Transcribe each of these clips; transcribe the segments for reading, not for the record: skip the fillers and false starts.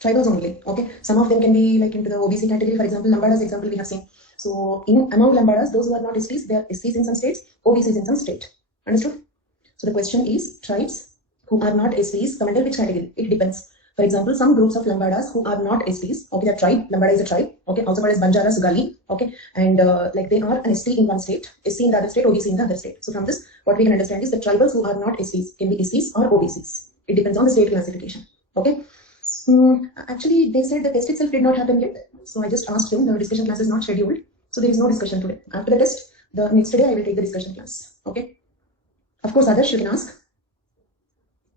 tribals only. Okay, some of them can be like into the OBC category. For example, Lambadas example we have seen. So among Lambadas, those who are not STs, they are SCs in some states, OBCs in some state. Understood? So the question is, tribes who are not STs come under which category? It depends. For example, some groups of Lambadas who are not STs, okay, the tribe, Lambada is a tribe, okay, also called as Banjara, Sugali, okay, and like they are an ST in one state, SC in the other state, OBC in the other state. So from this, what we can understand is the tribals who are not STs can be SCs or OBCs. It depends on the state classification, okay. Actually, they said the test itself did not happen yet. So I just asked him, the discussion class is not scheduled. So there is no discussion today. After the test, the next day I will take the discussion class, okay. Of course, others you can ask.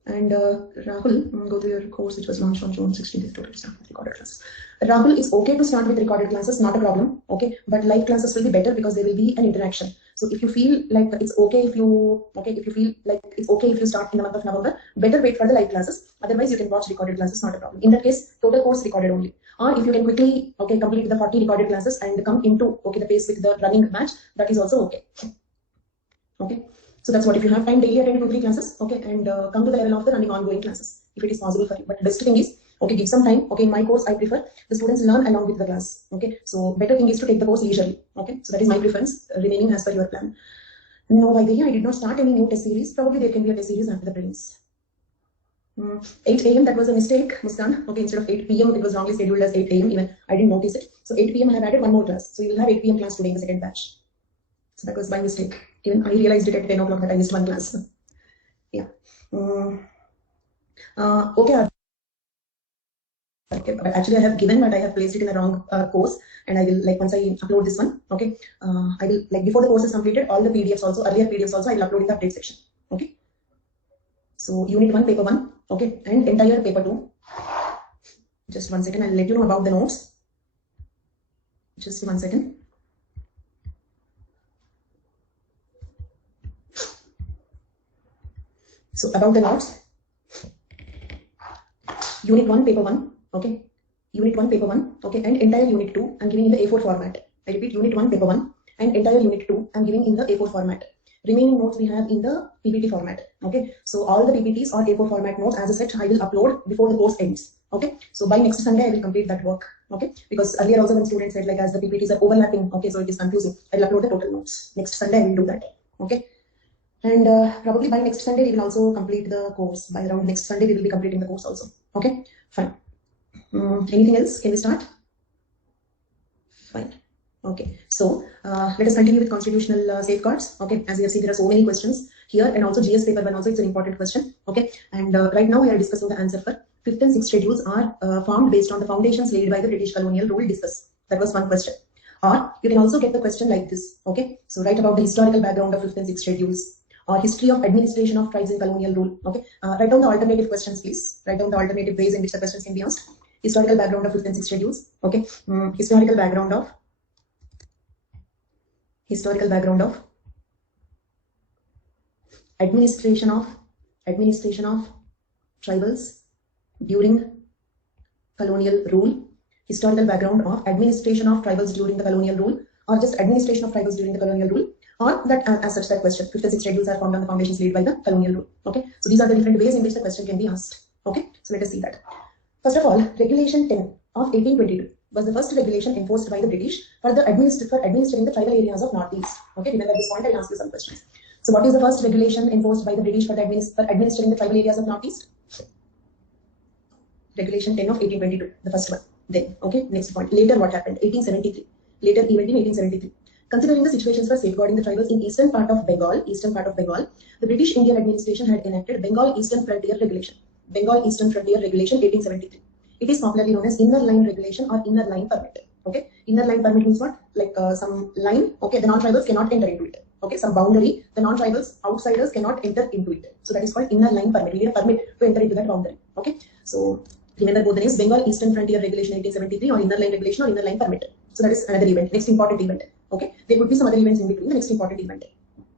And Rahul, go to your course which was launched on June 16th, total start with recorded classes. Rahul, it's okay to start with recorded classes, not a problem, okay, but live classes will be better because there will be an interaction. So if you feel like it's okay if you feel like it's okay if you start in the month of November, better wait for the live classes. Otherwise, you can watch recorded classes, not a problem. In that case, total course recorded only. Or if you can quickly complete the 40 recorded classes and come into the pace with the running match, that is also okay. Okay. So that's what, if you have time, daily attend 2-3 classes, okay, and come to the level of the running ongoing classes, if it is possible for you. But the best thing is, okay, give some time, okay, in my course, I prefer the students learn along with the class, okay. So better thing is to take the course leisurely, okay. So that is my preference, remaining as per your plan. No, I did not start any new test series. Probably there can be a test series after the prelims. 8 a.m. that was a mistake, Muskan. Okay, instead of 8 p.m. it was wrongly scheduled as 8 a.m. Even I didn't notice it. So 8 p.m. I have added one more class. So you will have 8 p.m. class today in the second batch. So that was my mistake. Even I realized it at 10 o'clock that I missed one class. Yeah. Okay. Actually, I have given, but I have placed it in the wrong course. And I will, once I upload this one, okay, I will, before the course is completed, all the PDFs also, earlier PDFs also, I will upload in the update section. Okay. So unit 1, paper 1, okay, and entire paper 2. Just 1 second, I'll let you know about the notes. Just 1 second. So about the notes, unit 1, paper 1, okay, unit 1, paper 1, okay, and entire unit 2, I'm giving in the A4 format. I repeat, unit 1, paper 1, and entire unit 2, I'm giving in the A4 format. Remaining notes we have in the PPT format, okay. So all the PPTs or A4 format notes, as I said, I will upload before the course ends, okay. So by next Sunday, I will complete that work, okay, because earlier also when students said as the PPTs are overlapping, okay, so it is confusing, I will upload the total notes. Next Sunday, I will do that, okay. And probably by next Sunday, we will also complete the course. By around next Sunday, we will be completing the course also. Okay, fine. Anything else? Can we start? Fine. Okay, so let us continue with constitutional safeguards. Okay, as you have seen, there are so many questions here, and also GS paper 1 also, it's an important question. Okay, and right now we are discussing the answer for 5th and 6th schedules are formed based on the foundations laid by the British colonial rule. Discuss. That was one question. Or you can also get the question like this. Okay, so write about the historical background of 5th and 6th schedules, or history of administration of tribes in colonial rule. Okay, write down the alternative questions, please. Write down the alternative ways in which the questions can be asked. Historical background of 5th and 6th schedules. Okay, historical background of administration of tribals during colonial rule. Historical background of administration of tribals during the colonial rule, or just administration of tribals during the colonial rule. Or that as such that question, 5th and 6th schedules are formed on the foundations laid by the colonial rule. Okay, so these are the different ways in which the question can be asked. Okay, so let us see that. First of all, Regulation 10 of 1822 was the first regulation enforced by the British for administering the tribal areas of Northeast. Okay, remember this point, I'll ask you some questions. So what is the first regulation enforced by the British for administering the tribal areas of Northeast? Regulation 10 of 1822, the first one. Then, okay, next point. Later what happened? 1873. Later event in 1873. Considering the situations for safeguarding the tribals in eastern part of Bengal, the British Indian administration had enacted Bengal Eastern Frontier Regulation. Bengal Eastern Frontier Regulation 1873. It is popularly known as Inner Line Regulation or Inner Line Permit. Okay, Inner Line Permit means what? Like some line, okay, the non-tribals cannot enter into it. Okay, some boundary, the non-tribals, outsiders cannot enter into it. So that is called Inner Line Permit. We need a permit to enter into that boundary. Okay, so remember both the names, Bengal Eastern Frontier Regulation 1873 or Inner Line Regulation or Inner Line Permit. So that is another event, next important event. Okay, there could be some other events in between, the next important event.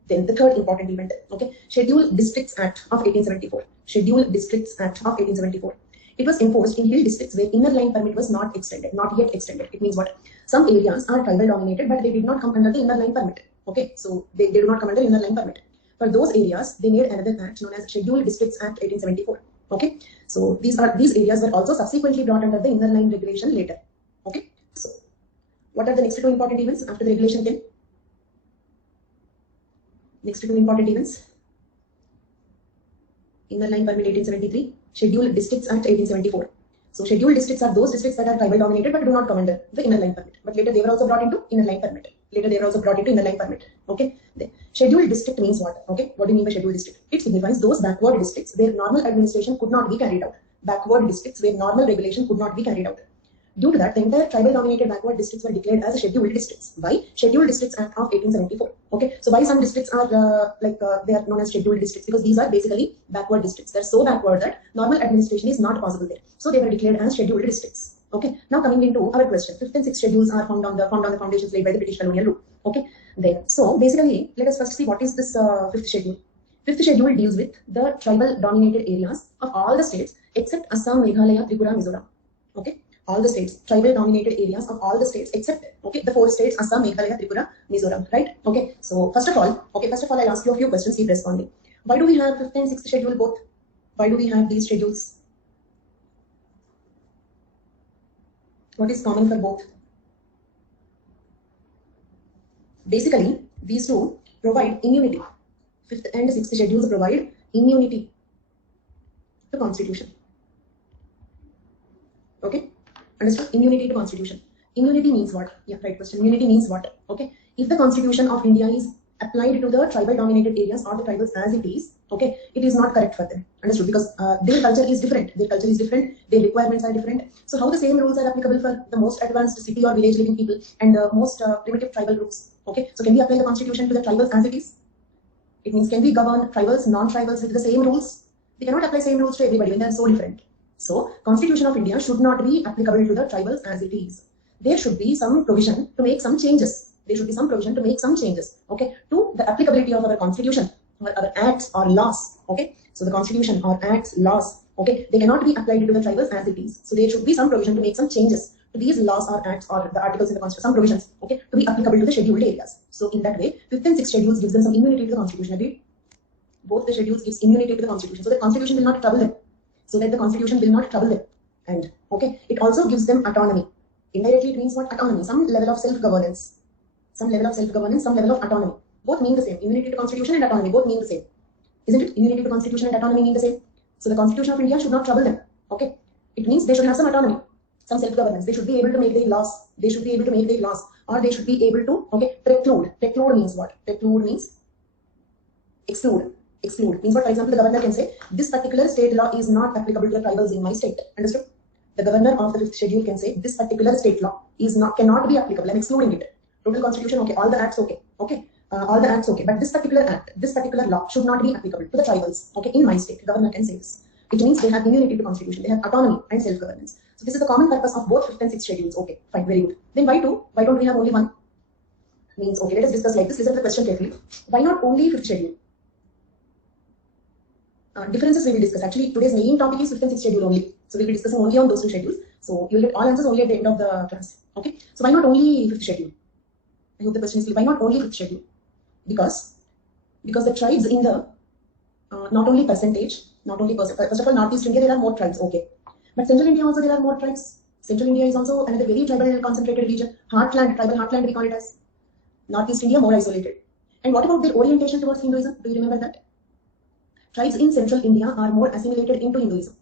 Then the third important event. Okay, Scheduled Districts Act of 1874. Scheduled Districts Act of 1874. It was enforced in hill districts where inner line permit was not yet extended. It means what? Some areas are tribal dominated, but they did not come under the inner line permit. Okay, so they do not come under inner line permit. For those areas, they made another act known as Scheduled Districts Act 1874. Okay, so these areas were also subsequently brought under the inner line regulation later. Okay, so what are the next two important events after the regulation came? Next two important events: Inner Line Permit 1873, Scheduled Districts Act 1874. So scheduled districts are those districts that are tribal dominated but do not come under the inner line permit. But later they were also brought into inner line permit. Okay. Then, scheduled district means what? Okay. What do you mean by scheduled district? It signifies those backward districts where normal administration could not be carried out. Backward districts where normal regulation could not be carried out. Due to that, the entire tribal dominated backward districts were declared as scheduled districts by Scheduled Districts Act of 1874. Okay, so why some districts are they are known as scheduled districts? Because these are basically backward districts. They're so backward that normal administration is not possible there. So they were declared as scheduled districts. Okay, now coming into our question, 5th and 6th schedules are found on the foundations laid by the British colonial rule. Okay, then so basically let us first see what is this 5th schedule. 5th schedule deals with the tribal dominated areas of all the states except Assam, Meghalaya, Tripura, Mizoram. Okay. All the states, tribal dominated areas of all the states except the 4 states: Assam, Meghalaya, Tripura, Mizoram, right? Okay, so first of all I'll ask you a few questions, keep responding. Why do we have 5th and 6th schedule both? Why do we have these schedules? What is common for both? Basically, these two provide immunity. 5th and 6th schedules provide immunity to Constitution. Okay? Understood? Immunity to Constitution. Immunity means what? Yeah, right question. Immunity means what? Okay. If the Constitution of India is applied to the tribal dominated areas or the tribals as it is, okay, it is not correct for them. Understood? Because their culture is different. Their requirements are different. So how the same rules are applicable for the most advanced city or village living people and the most primitive tribal groups? Okay. So can we apply the Constitution to the tribals as it is? It means, can we govern tribals, non-tribals with the same rules? We cannot apply same rules to everybody when they are so different. So, Constitution of India should not be applicable to the tribals as it is. There should be some provision to make some changes. Okay, to the applicability of our Constitution, or our acts or laws. Okay, so the Constitution or acts, laws, okay, they cannot be applied to the tribals as it is. So there should be some provision to make some changes to these laws or acts or the articles in the Constitution, some provisions, okay, to be applicable to the scheduled areas. So in that way, 5th and 6th schedules gives them some immunity to the Constitution. Agreed? Both the schedules gives immunity to the Constitution, so the Constitution will not trouble them. And okay, it also gives them autonomy. Indirectly, it means what? Autonomy, some level of self-governance, some level of autonomy. Both mean the same. Immunity to Constitution and autonomy both mean the same, isn't it? Immunity to Constitution and autonomy mean the same. So the Constitution of India should not trouble them. Okay, it means they should have some autonomy, some self-governance. They should be able to make their laws. Or they should be able to preclude. Preclude means what? Preclude means exclude. Exclude means what? For example, the governor can say, this particular state law is not applicable to the tribals in my state. Understood? The governor of the 5th schedule can say, this particular state law cannot be applicable. I'm excluding it. Total Constitution, okay. All the acts, okay. All the acts, okay. But this particular law should not be applicable to the tribals, okay, in my state. Governor can say this. It means they have immunity to Constitution. They have autonomy and self-governance. So this is the common purpose of both 5th and 6th schedules. Okay, fine, very good. Then why two? Why don't we have only one? Means, okay, let us discuss like this. Listen to the question carefully. Why not only 5th schedule? Differences we will discuss. Actually, today's main topic is 5th and 6th schedule only. So we'll be discussing only on those two schedules. So you'll get all answers only at the end of the class. Okay. So why not only 5th schedule? I hope the question is clear. Why not only 5th schedule? Because the tribes in the not only percentage. First of all, Northeast India there are more tribes. Okay. But Central India also there are more tribes. Central India is also another very tribal concentrated region. Heartland, tribal heartland we call it as. Northeast India more isolated. And what about their orientation towards Hinduism? Do you remember that? Tribes in Central India are more assimilated into Hinduism.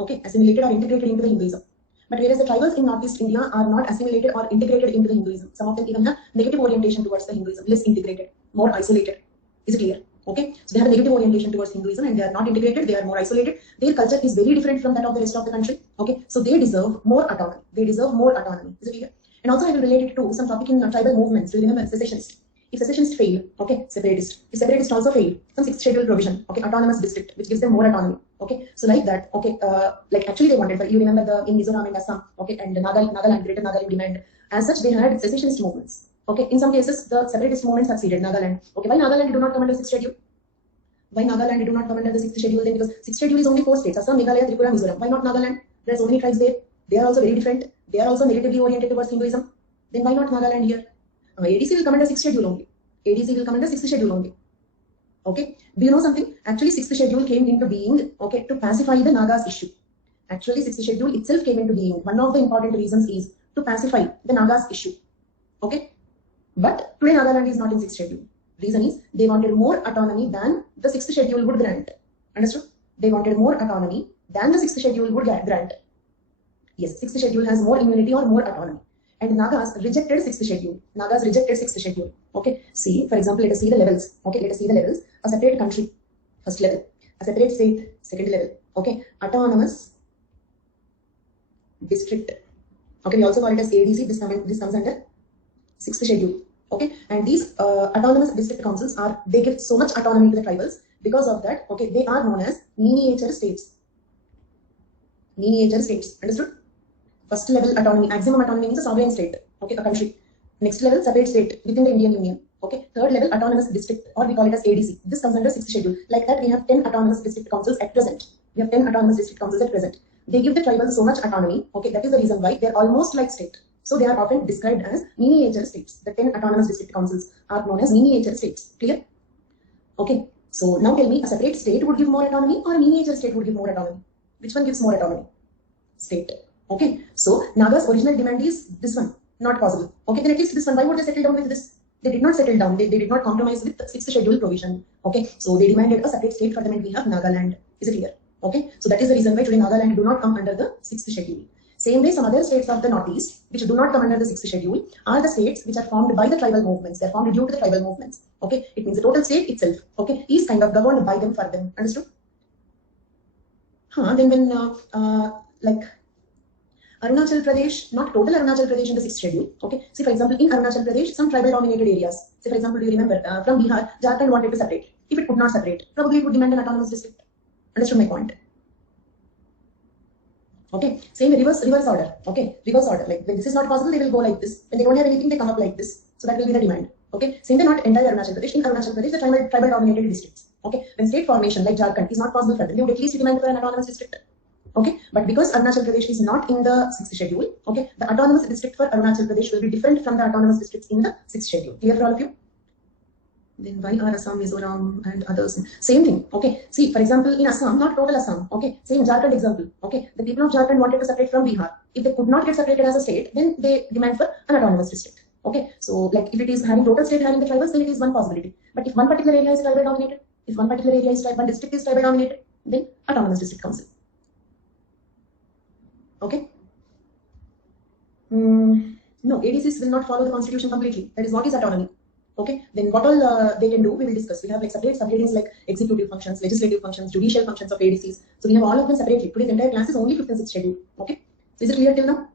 Okay, assimilated or integrated into the Hinduism. But whereas the tribals in Northeast India are not assimilated or integrated into the Hinduism. Some of them even have negative orientation towards the Hinduism, less integrated, more isolated. Is it clear? Okay, so they have a negative orientation towards Hinduism and they are not integrated, they are more isolated. Their culture is very different from that of the rest of the country. Okay, so they deserve more autonomy. Is it clear? And also I will relate it to some topic in tribal movements. Do you remember secessionists? If secessionists fail, okay, separatist. If separatist also fail, some 6th schedule provision, okay, autonomous district, which gives them more autonomy. Okay, so like that, okay, like actually they wanted, you remember in Mizoram and Assam, okay, and Nagaland, Greater Nagaland demand. As such, they had secessionist movements. Okay, in some cases, the separatist movement succeeded. Nagaland. Okay, why Nagaland do not come under 6th schedule? Why Nagaland do not come under the 6th schedule then? Because 6th schedule is only 4 states: Assam, Meghalaya, Tripura, Mizoram. Why not Nagaland? There are so many tribes there. They are also very different. They are also negatively oriented towards Hinduism. Then why not Nagaland here? ADC will come under 6th schedule only. ADC will come under 6th schedule only. Okay, do you know something? Actually, 6th schedule came into being, okay, to pacify the Nagas issue. Actually, 6th schedule itself came into being. One of the important reasons is to pacify the Nagas issue. Okay, but today Nagaland is not in 6th schedule. Reason is they wanted more autonomy than the 6th schedule would grant. Understood? They wanted more autonomy than the 6th schedule would grant. Yes, 6th schedule has more immunity or more autonomy. And Nagas rejected 6th schedule. Nagas rejected 6th schedule. Okay, see, for example, let us see the levels. Okay, let us see the levels. A separate country, first level. A separate state, second level. Okay, autonomous district. Okay, we also call it as ADC. This comes under 6th schedule. Okay, and these autonomous district councils they give so much autonomy to the tribals. Because of that, okay, they are known as miniature states. Miniature states. Understood? First level autonomy, maximum autonomy means a sovereign state. Okay, a country. Next level, separate state within the Indian Union. Okay, third level, autonomous district, or we call it as ADC. This comes under 6th schedule. Like that, we have 10 autonomous district councils at present. We have 10 autonomous district councils at present. They give the tribals so much autonomy. Okay, that is the reason why they're almost like state. So they are often described as miniature states. The 10 autonomous district councils are known as miniature states. Clear? Okay, so now tell me, a separate state would give more autonomy or a miniature state would give more autonomy? Which one gives more autonomy? State. Okay, so Naga's original demand is this one. Not possible. Okay, then at least this one. Why would they settle down with this? They did not settle down. They did not compromise with the 6th schedule provision. Okay, so they demanded a separate state for them, and we have Nagaland. Is it clear? Okay, so that is the reason why today Nagaland do not come under the 6th schedule. Same way, some other states of the Northeast, which do not come under the 6th schedule, are the states which are formed by the tribal movements. They are formed due to the tribal movements. Okay, it means the total state itself, okay, is kind of governed by them for them. Understood? Then when like Arunachal Pradesh, not total Arunachal Pradesh in the 6th schedule. Okay, see, for example, in Arunachal Pradesh, some tribal dominated areas. Say, for example, do you remember from Bihar, Jharkhand wanted to separate. If it could not separate, probably it would demand an autonomous district. Understood my point? Okay, same reverse order. Okay, reverse order. Like when this is not possible, they will go like this. When they don't have anything, they come up like this. So that will be the demand. Okay, same way, not entire Arunachal Pradesh. In Arunachal Pradesh, the tribal dominated districts. Okay, when state formation like Jharkhand is not possible for them, they would at least demand for an autonomous district. Okay, but because Arunachal Pradesh is not in the 6th schedule, okay, the autonomous district for Arunachal Pradesh will be different from the autonomous districts in the 6th schedule. Clear for all of you? Then why are Assam, Mizoram and others? Same thing. Okay, see, for example, in Assam, not total Assam. Okay, same Jharkhand example. Okay, the people of Jharkhand wanted to separate from Bihar. If they could not get separated as a state, then they demand for an autonomous district. Okay, so like if it is having total state having the tribals, then it is one possibility. But if one particular area is tribal dominated, if one particular area is one district is tribal dominated, then autonomous district comes in. Okay. No, ADCs will not follow the constitution completely. That is what is autonomy. Okay. Then what all they can do, we will discuss. We have like separate subheadings like executive functions, legislative functions, judicial functions of ADCs. So we have all of them separately. Today's entire class is only 5th and 6th schedule. Okay. So is it clear till now?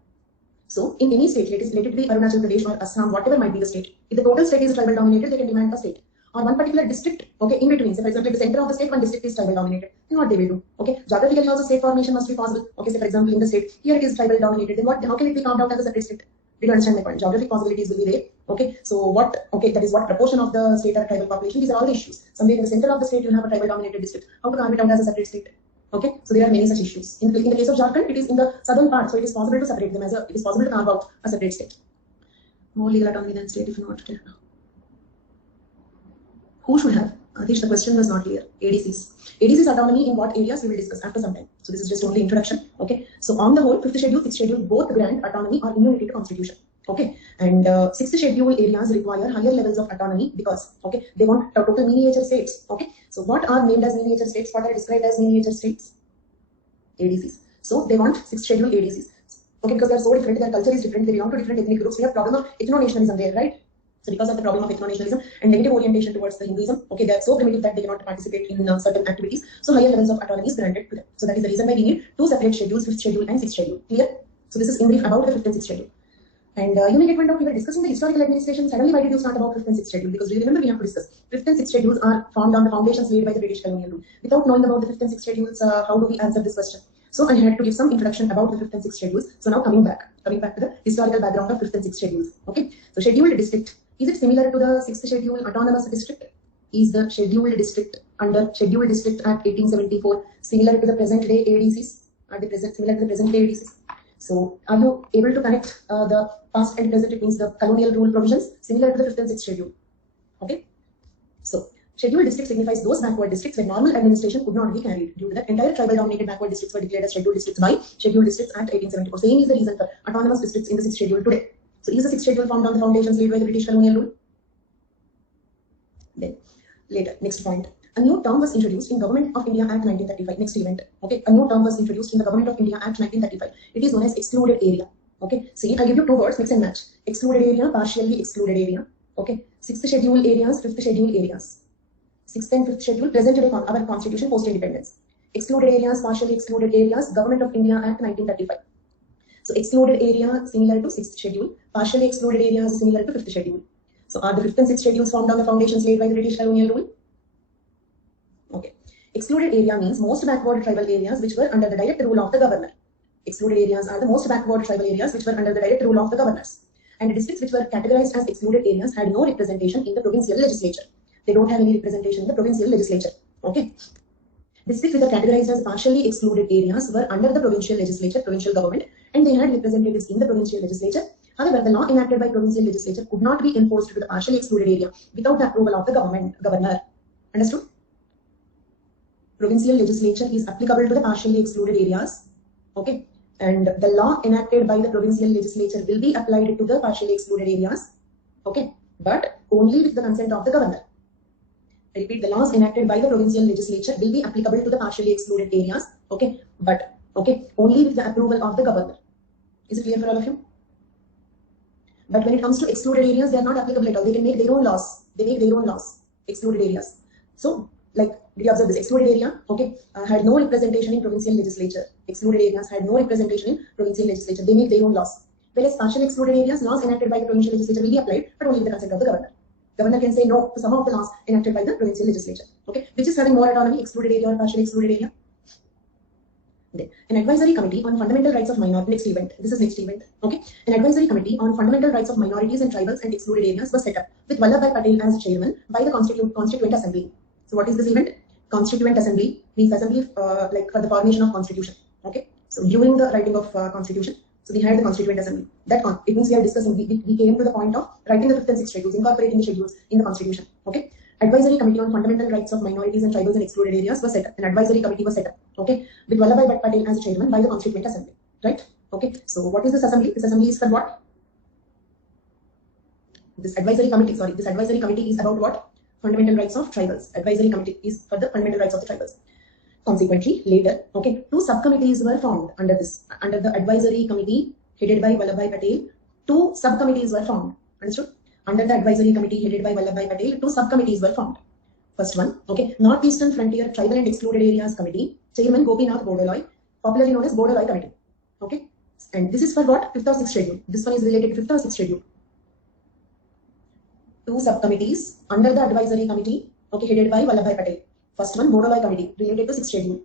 So in any state, let it be Arunachal Pradesh or Assam, whatever might be the state. If the total state is tribal dominated, they can demand a state. Or one particular district, okay, in between. So for example, the center of the state, one district is tribal dominated. Then what they will do? Okay, geographically also state formation must be possible. Okay, so for example, in the state, here it is tribal dominated. Then how can it be carved out as a separate state? Did you understand my point? Geographic possibilities will be there. Okay, so what? Okay, that is what proportion of the state or tribal population. These are all the issues. Somewhere in the center of the state, you have a tribal dominated district. How to carve it out as a separate state? Okay, so there are many such issues. In the case of Jharkhand, it is in the southern part, so it is possible to separate them it is possible to carve out a separate state. More legal autonomy than state, if not. Who should have? Adish, the question was not clear. ADCs. ADCs autonomy in what areas we will discuss after some time. So this is just only introduction. Okay. So on the whole, 5th schedule, 6th schedule, both grant autonomy or immunity to constitution. Okay. And 6th schedule areas require higher levels of autonomy because, okay, they want total miniature states. Okay. So what are named as miniature states? What are described as miniature states? ADCs. So they want 6th schedule ADCs. Okay, because they are so different, their culture is different, they belong to different ethnic groups. We have problem of ethno-nationalism there, right? So because of the problem of ethno-nationalism and negative orientation towards the Hinduism, okay, they are so primitive that they cannot participate in certain activities. So higher levels of autonomy is granted to them. So that is the reason why we need two separate schedules, 5th schedule and 6th schedule. Clear? So this is in brief about the 5th and 6th schedule. And you may get one doubt, we were discussing the historical administration. Suddenly, why did you start about 5th and 6th schedule? Because do you remember we have to discuss 5th and 6th schedules are formed on the foundations laid by the British colonial rule. Without knowing about the 5th and 6th schedules, how do we answer this question? So I had to give some introduction about the 5th and 6th schedules. So now coming back to the historical background of 5th and 6th schedules. Okay, so scheduled district. Is it similar to the 6th schedule autonomous district? Is the scheduled district under Scheduled District Act 1874 similar to the present day ADCs? Are they similar to the present day ADCs? So are you able to connect the past and present? It means the colonial rule provisions similar to the 5th and 6th schedule. Okay. So Scheduled district signifies those backward districts where normal administration could not be carried. Due to that, entire tribal-dominated backward districts were declared as scheduled districts by Scheduled Districts Act 1874. Same is the reason for autonomous districts in the 6th schedule today. So, is the 6th schedule formed on the foundations laid by the British colonial rule? Then, later, next point. A new term was introduced in Government of India Act 1935. Next event. Okay, a new term was introduced in the Government of India Act 1935. It is known as excluded area. Okay, see, I'll give you two words, mix and match. Excluded area, partially excluded area. Okay, 6th schedule areas, 5th schedule areas. 6th and 5th schedule, present today our constitution post-independence. Excluded areas, partially excluded areas, Government of India Act 1935. So excluded area similar to 6th schedule, partially excluded areas similar to 5th schedule. So are the 5th and 6th schedules formed on the foundations laid by the British colonial rule? Okay. Excluded area means most backward tribal areas which were under the direct rule of the governor. Excluded areas are the most backward tribal areas which were under the direct rule of the governors. And the districts which were categorized as excluded areas had no representation in the provincial legislature. They don't have any representation in the provincial legislature. Okay. Districts which are categorized as partially excluded areas were under the provincial legislature, provincial government, and they had representatives in the provincial legislature. However, the law enacted by provincial legislature could not be enforced to the partially excluded area without the approval of the governor. Understood? Provincial legislature is applicable to the partially excluded areas. Okay. And the law enacted by the provincial legislature will be applied to the partially excluded areas. Okay. But only with the consent of the governor. I repeat, the laws enacted by the provincial legislature will be applicable to the partially excluded areas. Okay. But, okay, only with the approval of the governor. Is it clear for all of you? But when it comes to excluded areas, they are not applicable at all. They can make their own laws. They make their own laws. Excluded areas. So, like, did you observe this? Excluded area, okay, had no representation in provincial legislature. Excluded areas had no representation in provincial legislature. They make their own laws. Whereas partially excluded areas, laws enacted by the provincial legislature will be applied, but only with the consent of the governor. Governor can say no to some of the laws enacted by the provincial legislature. Okay, which is having more autonomy, excluded area or partially excluded area? Then, an advisory committee on fundamental rights of minorities. Next event. This is next event. Okay, an advisory committee on fundamental rights of minorities and tribals and excluded areas was set up with Vallabhbhai Patel as chairman by the Constituent Assembly. So, what is this event? Constituent Assembly means assembly like for the formation of constitution. Okay, so during the writing of constitution, so we had the Constituent Assembly. It means we are discussing. We came to the point of writing the 5th and 6th schedules, incorporating the schedules in the constitution. Okay. Advisory Committee on Fundamental Rights of Minorities and Tribals and Excluded Areas was set up. An advisory committee was set up. Okay, with Vallabhbhai Patel as chairman by the Constituent Assembly. Right. Okay. So what is this assembly? This assembly is for what? This advisory committee. Sorry, this advisory committee is about what? Fundamental rights of tribals. Advisory committee is for the fundamental rights of the tribals. Consequently, later, okay, two subcommittees were formed under this, under the advisory committee headed by Vallabhbhai Patel. Two subcommittees were formed. Understood? Under the advisory committee headed by Vallabhbhai Patel, two subcommittees were formed. First one, okay, Northeastern Frontier Tribal and Excluded Areas Committee, Chairman Gopinath Bodoloi, popularly known as Bodoloi Committee. Okay, and this is for what? 5th or 6th schedule. This one is related to 5th or 6th schedule. Two subcommittees under the advisory committee, okay, headed by Vallabhbhai Patel. First one, Bodoloi Committee, related to 6th schedule.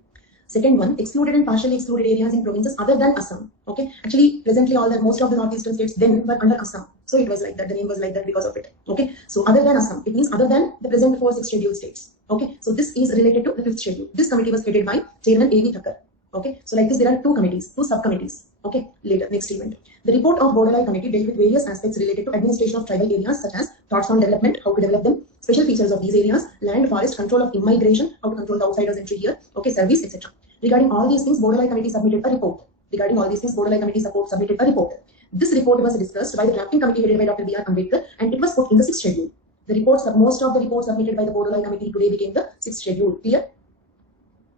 Second one, excluded and partially excluded areas in provinces other than Assam. Okay, actually, presently most of the northeastern states then were under Assam, so it was like that. The name was like that because of it. Okay, so other than Assam, it means other than the present 4 6th schedule states. Okay, so this is related to the 5th schedule. This committee was headed by Chairman A.V. Thakkar. Okay, so like this, there are two committees, two subcommittees. Okay, later, next event. The report of Bodoloi Committee dealt with various aspects related to administration of tribal areas, such as thoughts on development, how to develop them, special features of these areas, land, forest, control of immigration, how to control the outsiders' entry here, okay, service, etc. Regarding all these things, Bodoloi Committee submitted a report. Regarding all these things, Bodoloi Committee submitted a report. This report was discussed by the drafting committee headed by Dr. B.R. Ambedkar, and it was put in the 6th schedule. The reports, most of the reports submitted by the Bodoloi Committee today became the 6th schedule. Clear?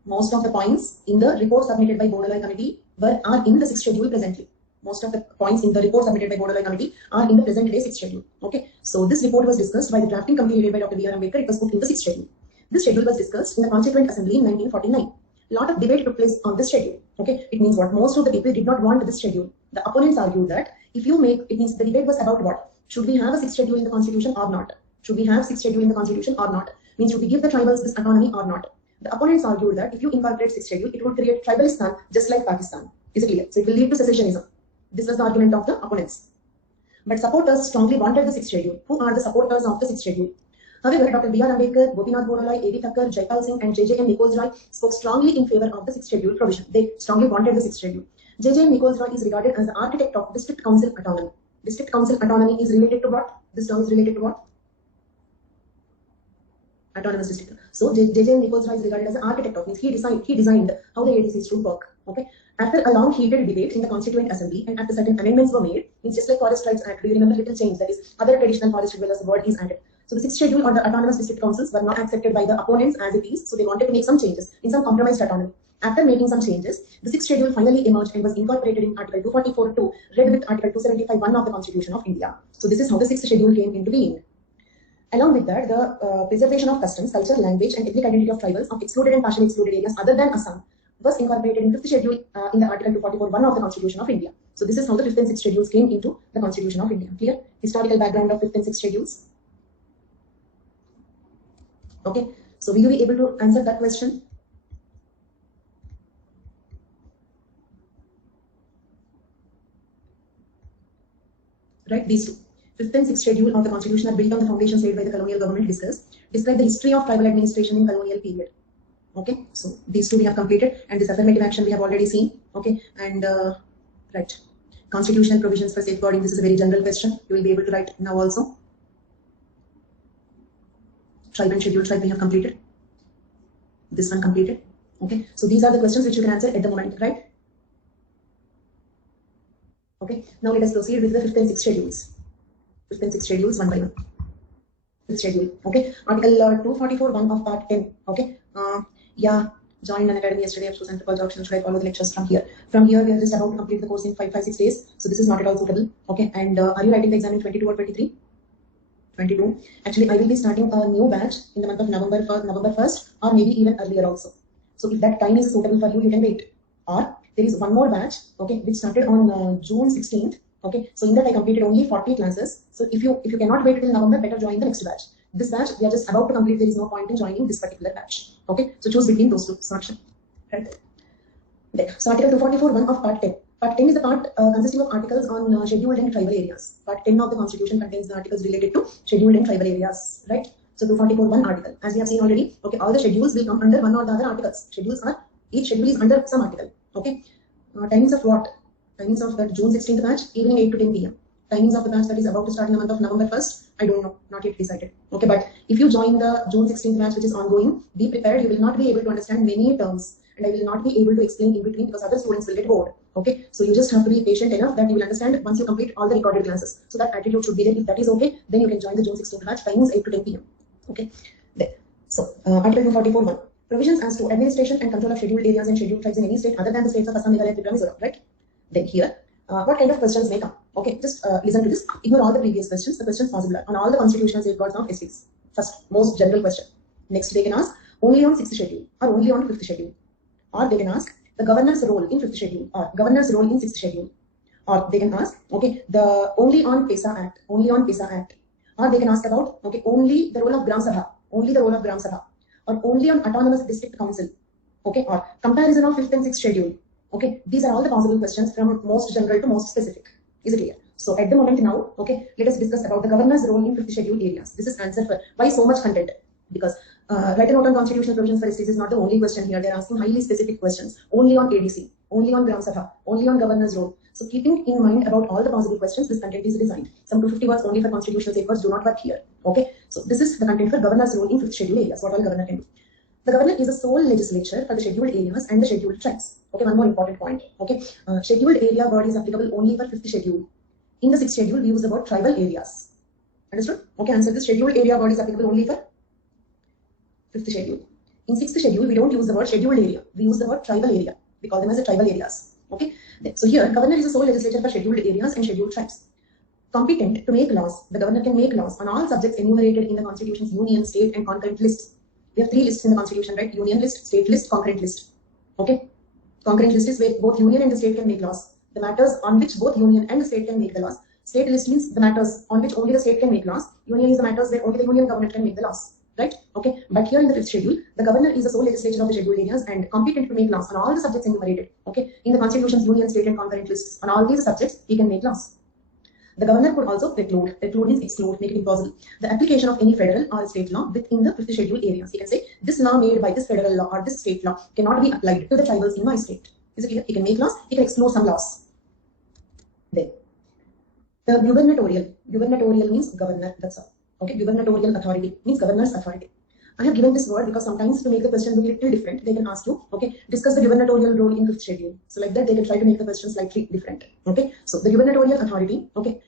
Most of the points in the report submitted by Bodoloi Committee are in the 6th schedule presently. Most of the points in the report submitted by Bodoloi Committee are in the present day 6th schedule. Okay, so this report was discussed by the drafting committee headed by Dr. B.R. Ambedkar. It was put in the 6th schedule. This schedule was discussed in the Constituent Assembly in 1949. A lot of debate took place on this schedule. Okay, it means what? Most of the people did not want this schedule. The opponents argued that if you make, it means the debate was about what? Should we have a 6th schedule in the Constitution or not? Should we have 6th schedule in the Constitution or not? Means should we give the tribals this autonomy or not? The opponents argued that if you incorporate 6th schedule, it would create tribalistan just like Pakistan. Is it clear? So it will lead to secessionism. This was the argument of the opponents. But supporters strongly wanted the 6th schedule. Who are the supporters of the 6th schedule? However, Dr. B.R. Ambedkar, Gopinath Bodoloi, A.V. Thakkar, Jaipal Singh and J.J.M. Nichols Roy spoke strongly in favor of the 6th schedule provision. They strongly wanted the 6th schedule. J.J.M. Nichols Roy is regarded as the architect of district council autonomy. District council autonomy is related to what? This term is related to what? Autonomous district. So J.J. Nichols is regarded as an architect of this. He designed how the ADCs should work. Okay. After a long heated debate in the Constituent Assembly and after certain amendments were made, it's just like Forest Rights Act. Do you remember little change? That is, other traditional forest dwellers word is added. So the 6th schedule or the autonomous district councils were not accepted by the opponents as it is. So they wanted to make some changes in some compromised autonomy. After making some changes, the 6th schedule finally emerged and was incorporated in Article 244(2), read with Article 275(1) of the Constitution of India. So this is how the 6th schedule came into being. Along with that, the preservation of customs, culture, language, and ethnic identity of tribals of excluded and partially excluded areas other than Assam was incorporated in 5th schedule in the Article 244(1) of the Constitution of India. So this is how the 5th and 6th schedules came into the Constitution of India. Clear? Historical background of 5th and 6th schedules. Okay. So will you be able to answer that question? Right, these two. 5th and 6th schedule of the Constitution are built on the foundations laid by the colonial government describe the history of tribal administration in colonial period. Okay, so these two we have completed, and this affirmative action we have already seen. Okay, and right, constitutional provisions for safeguarding. This is a very general question. You will be able to write now also. Tribe and schedule tribe we have completed. This one completed. Okay, so these are the questions which you can answer at the moment, right? Okay, now let us proceed with the 5th and 6th schedules. 5th and 6th schedules one by one. 5th schedule. Okay, Article 244(1) of Part 10. Okay, yeah, joined an academy yesterday. I've chosen Anthropology option. Should I follow the lectures from here? From here, we are just about to complete the course in 5-6 days. So this is not at all suitable. Okay, and are you writing the exam in 22 or 23? 22. Actually, I will be starting a new batch in the month of November 1st, or maybe even earlier also. So if that time is suitable for you, you can wait. Or there is one more batch, okay, which started on June 16th. Okay, so in that I completed only 40 classes. So if you cannot wait till November, better join the next batch. This batch we are just about to complete. There is no point in joining this particular batch. Okay, so choose between those two. Selection. Right. So Article 244(1) of Part 10. Part 10 is the part consisting of articles on scheduled and tribal areas. Part 10 of the Constitution contains the articles related to scheduled and tribal areas. Right. So 244(1) article, as we have seen already. Okay, all the schedules will come under one or the other articles. Each schedule is under some article. Okay. Timings of what? Timings of that June 16th batch, evening 8 to 10 p.m. Timings of the batch that is about to start in the month of November 1st, I don't know, not yet decided. Okay, but if you join the June 16th batch, which is ongoing, be prepared. You will not be able to understand many terms, and I will not be able to explain in between because other students will get bored. Okay, so you just have to be patient enough that you will understand once you complete all the recorded classes. So that attitude should be there. If that is okay, then you can join the June 16th batch. Timings 8 to 10 p.m. Okay, there. So Article 244(1). Provisions as to administration and control of scheduled areas and scheduled tribes in any state other than the states of Assam, Meghalaya, Tripura, Mizoram, right? Then here, what kind of questions may come? Okay, just listen to this. Ignore all the previous questions. The questions possible on all the constitutional safeguards of STs. First, most general question. Next, they can ask only on 6th schedule or only on 5th schedule. Or they can ask the governor's role in 5th schedule or governor's role in 6th schedule. Or they can ask, okay, the only on PESA Act, only on PESA Act. Or they can ask about, okay, only the role of Gram Sabha, only the role of Gram Sabha. Or only on autonomous district council. Okay, or comparison of 5th and 6th schedule. Okay, these are all the possible questions from most general to most specific. Is it clear? So at the moment now, okay, let us discuss about the governor's role in 5th schedule areas. This is answer for why so much content. Because write a note on constitutional provisions for STs is not the only question here. They are asking highly specific questions. Only on ADC, only on Gram Sabha, only on governor's role. So keeping in mind about all the possible questions, this content is designed. Some 250 words only for constitutional safeguards do not work here. Okay, so this is the content for governor's role in 5th schedule areas. What all governor can do. The governor is the sole legislature for the scheduled areas and the scheduled tribes. Okay, one more important point. Okay, scheduled area word is applicable only for 5th schedule. In the 6th schedule, we use the word tribal areas. Understood? Okay, answer this. Scheduled area word is applicable only for 5th schedule. In 6th schedule, we don't use the word scheduled area. We use the word tribal area. We call them as the tribal areas. Okay, so here, governor is the sole legislature for scheduled areas and scheduled tribes. Competent to make laws, the governor can make laws on all subjects enumerated in the Constitution's union, state, and concurrent lists. We have 3 lists in the Constitution, right? Union list, state list, concurrent list. Okay. Concurrent list is where both union and the state can make laws. The matters on which both union and the state can make the laws. State list means the matters on which only the state can make laws. Union is the matters where only the union government can make the laws. Right? Okay. But here in the 5th schedule, the governor is the sole legislature of the scheduled areas and competent to make laws on all the subjects enumerated. Okay. In the Constitution's union, state, and concurrent lists, on all these subjects, he can make laws. The governor could also preclude means exclude, make it impossible, the application of any federal or state law within the 5th schedule areas. He can say, this law made by this federal law or this state law cannot be applied to the tribals in my state. Is it clear? He can make laws, he can exclude some laws. Then, the gubernatorial means governor, that's all. Okay, gubernatorial authority means governor's authority. I have given this word because sometimes to make the question be a little different, they can ask you, okay, discuss the gubernatorial role in 5th schedule. So like that, they can try to make the question slightly different. Okay, so the gubernatorial authority, okay,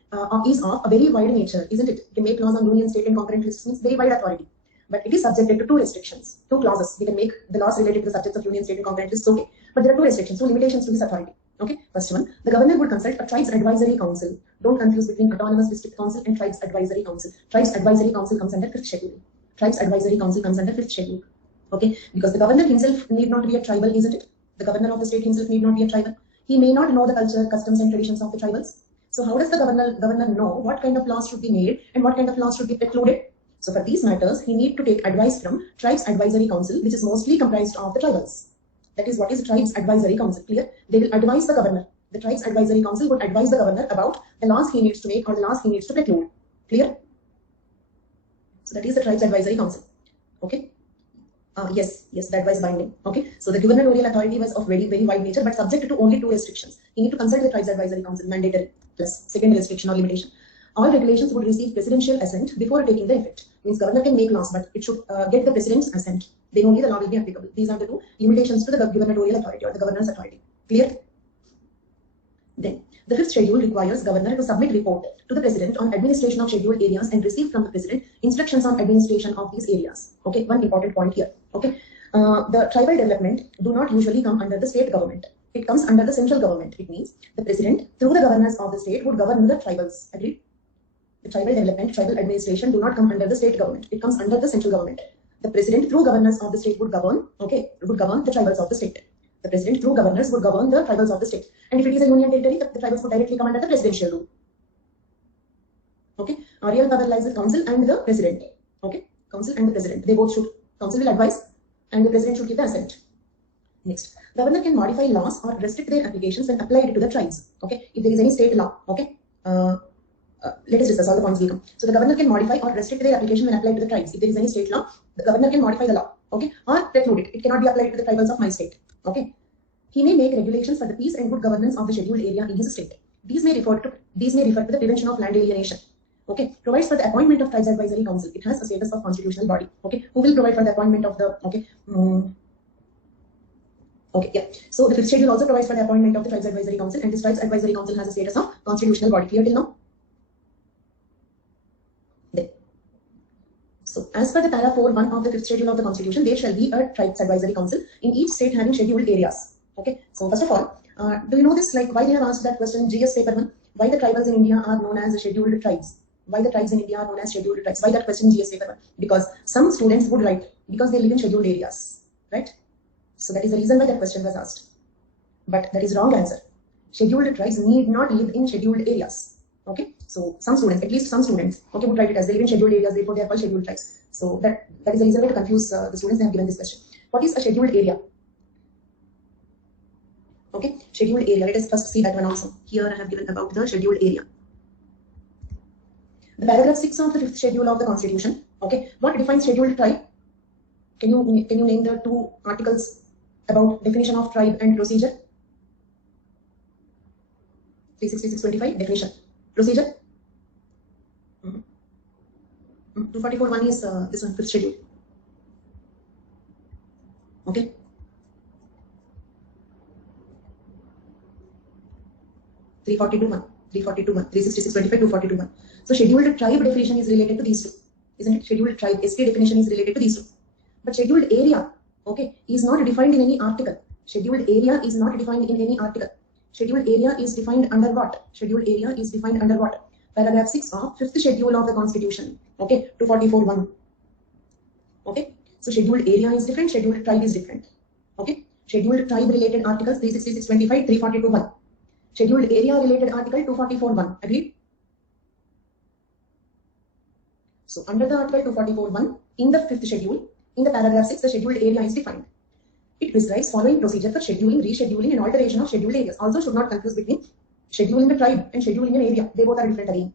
is of a very wide nature, isn't it? It can make laws on union, state, and concurrent lists, means very wide authority. But it is subjected to 2 restrictions, 2 clauses. We can make the laws related to the subjects of union, state, and concurrent lists, okay. But there are 2 restrictions, 2 limitations to this authority. Okay, first one, the governor would consult a tribes advisory council. Don't confuse between autonomous district council and tribes advisory council. Tribes advisory council comes under 5th schedule. Tribes advisory council comes under 5th schedule. Okay, because the governor himself need not be a tribal, isn't it? The governor of the state himself need not be a tribal. He may not know the culture, customs, and traditions of the tribals. So how does the governor know what kind of laws should be made and what kind of laws should be precluded? So for these matters, he need to take advice from tribes advisory council, which is mostly comprised of the tribals. That is what is tribes advisory council. Clear? They will advise the governor. The tribes advisory council would advise the governor about the laws he needs to make or the laws he needs to preclude. Clear? So that is the tribes advisory council. Okay. Yes, the advice binding. Okay. So the gubernatorial authority was of very wide nature, but subject to only 2 restrictions. You need to consult the tribes advisory council, mandatory, plus second restriction or limitation. All regulations would receive presidential assent before taking the effect. Means governor can make laws, but it should get the president's assent. Then only the law will be applicable. These are the 2 limitations to the gubernatorial authority or the governor's authority. Clear? Then the 5th schedule requires governor to submit report to the president on administration of scheduled areas and receive from the president instructions on administration of these areas. Okay, one important point here. Okay, the tribal development do not usually come under the state government. It comes under the central government. It means the president through the governors of the state would govern the tribals. Agreed? The tribal development, tribal administration do not come under the state government. It comes under the central government. The president through governors of the state would govern, okay, would govern the tribals of the state. The president through governors would govern the tribals of the state. And if it is a union territory, the tribals would directly come under the presidential rule. Okay, real power lies with council and the president. Okay, council and the president. They both should, council will advise and the president should give the assent. Next, governor can modify laws or restrict their applications when applied to the tribes. Okay, if there is any state law, okay, let us discuss all the points will come. So the governor can modify or restrict their application when applied to the tribes. If there is any state law, the governor can modify the law, okay, or preclude it. It cannot be applied to the tribals of my state. Okay, he may make regulations for the peace and good governance of the scheduled area in his state. These may refer to the prevention of land alienation. Okay, provides for the appointment of tribes advisory council. It has a status of constitutional body. Okay, who will provide for the appointment of the okay, yeah. So the 5th schedule also provides for the appointment of the tribes advisory council, and this tribes advisory council has a status of constitutional body. Clear till now? Then, so as per the para 4(1) of the 5th schedule of the Constitution, there shall be a tribes advisory council in each state having scheduled areas. Okay, so first of all, do you know this? Like why they have asked that question? GS paper 1. Why the tribals in India are known as scheduled tribes? Why the tribes in India are known as scheduled tribes? Why that question GS paper 1? Because some students would write because they live in scheduled areas, right? So that is the reason why that question was asked. But that is wrong answer. Scheduled tribes need not live in scheduled areas. Okay, so some students, at least some students, okay, would write it as they live in scheduled areas, therefore they are called scheduled tribes. So that is the reason why to confuse the students. They have given this question. What is a scheduled area? Okay, scheduled area. Let us first see that one also. Here I have given about the scheduled area. The paragraph 6 of the 5th schedule of the Constitution. Okay, what defines scheduled tribe? Can you name the 2 articles about definition of tribe and procedure? 36625 definition. Procedure. 244(1) is this one, 5th schedule. Okay. (342)(1), 36625, 242(1). So scheduled tribe definition is related to these 2, isn't it? Scheduled tribe ST definition is related to these 2. But scheduled area, okay, is not defined in any article. Scheduled area is not defined in any article. Scheduled area is defined under what? Scheduled area is defined under what? Paragraph 6 of 5th schedule of the Constitution. Okay, 244(1). Okay, so scheduled area is different, scheduled tribe is different. Okay, scheduled tribe related articles 36625, 342(1). Scheduled area related article 244(1). Agreed? So under the article 244(1), in the 5th schedule, in the paragraph 6, the scheduled area is defined. It prescribes following procedure for scheduling, rescheduling, and alteration of scheduled areas. Also should not confuse between scheduling the tribe and scheduling an area. They both are different again.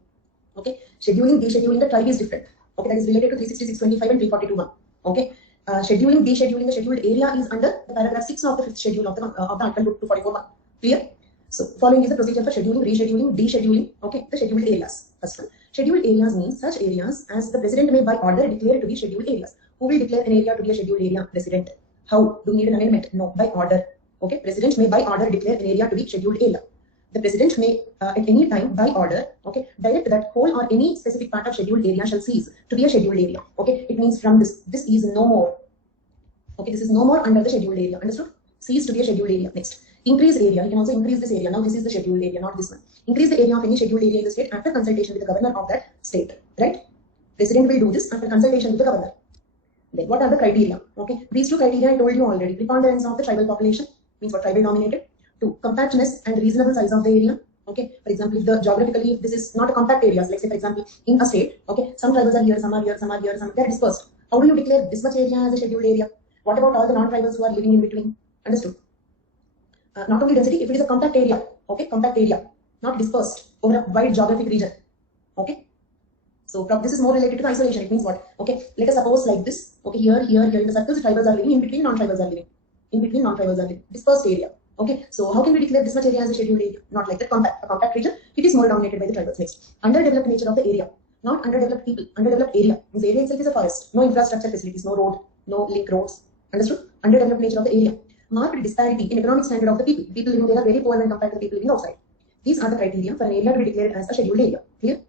Okay, scheduling, descheduling the tribe is different. Okay, that is related to 36625 and 342(1). Okay, scheduling, descheduling the scheduled area is under the paragraph 6 of the 5th schedule of the article 244(1). Clear? So following is the procedure for scheduling, rescheduling, descheduling, okay, the scheduled areas. First one, scheduled areas means such areas as the president may by order declare to be scheduled areas. Who will declare an area to be a scheduled area? President. How? Do we need an amendment? No, by order. Okay, President may by order declare an area to be scheduled area. The President may at any time by order, okay, direct that whole or any specific part of scheduled area shall cease to be a scheduled area. Okay, it means from this is no more. Okay, this is no more under the scheduled area. Understood? Cease to be a scheduled area. Next, increase area. You can also increase this area. Now this is the scheduled area, not this one. Increase the area of any scheduled area in the state after consultation with the governor of that state. Right? President will do this after consultation with the governor. Then what are the criteria? Okay, these two criteria I told you already. Preponderance of the tribal population means what? Tribal dominated. 2. Compactness and reasonable size of the area. Okay, for example, if the geographically if this is not a compact areas, like say for example in a state, okay, some tribals are here, some are here, some are here, some they are dispersed. How do you declare this much area as a scheduled area? What about all the non-tribals who are living in between? Understood? Not only density, if it is a compact area, okay, compact area, not dispersed over a wide geographic region. Okay, so this is more related to isolation. It means what? Okay, let us suppose like this. Okay, here in the circles, tribals are living, in between non-tribals are living, dispersed area. Okay, so how can we declare this much area as a scheduled area? Not like that. A compact region, it is more dominated by the tribals. Next, underdeveloped nature of the area, not underdeveloped people. Underdeveloped area means area itself is a forest, no infrastructure facilities, no road, no link roads. Understood? Underdeveloped nature of the area. Marked disparity in economic standard of the people. People living there are very poor when compared to the people living outside. These are the criteria for an area to be declared as a scheduled area. Clear?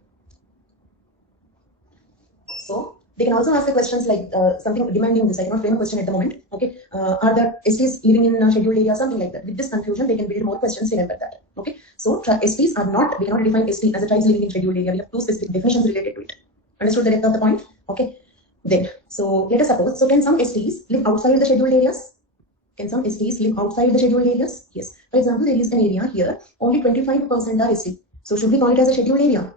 So they can also ask the questions like something demanding this. I cannot frame a question at the moment. Okay, are the STs living in a scheduled area? Something like that. With this confusion, they can build more questions. Remember that. Okay, so STs are not. We cannot define ST as a tribes living in scheduled area. We have two specific definitions related to it. Understood the depth of the point? Okay. Then, so let us suppose. So can some STs live outside the scheduled areas? Can some STs live outside the scheduled areas? Yes. For example, there is an area here. Only 25% are ST. So should we call it as a scheduled area?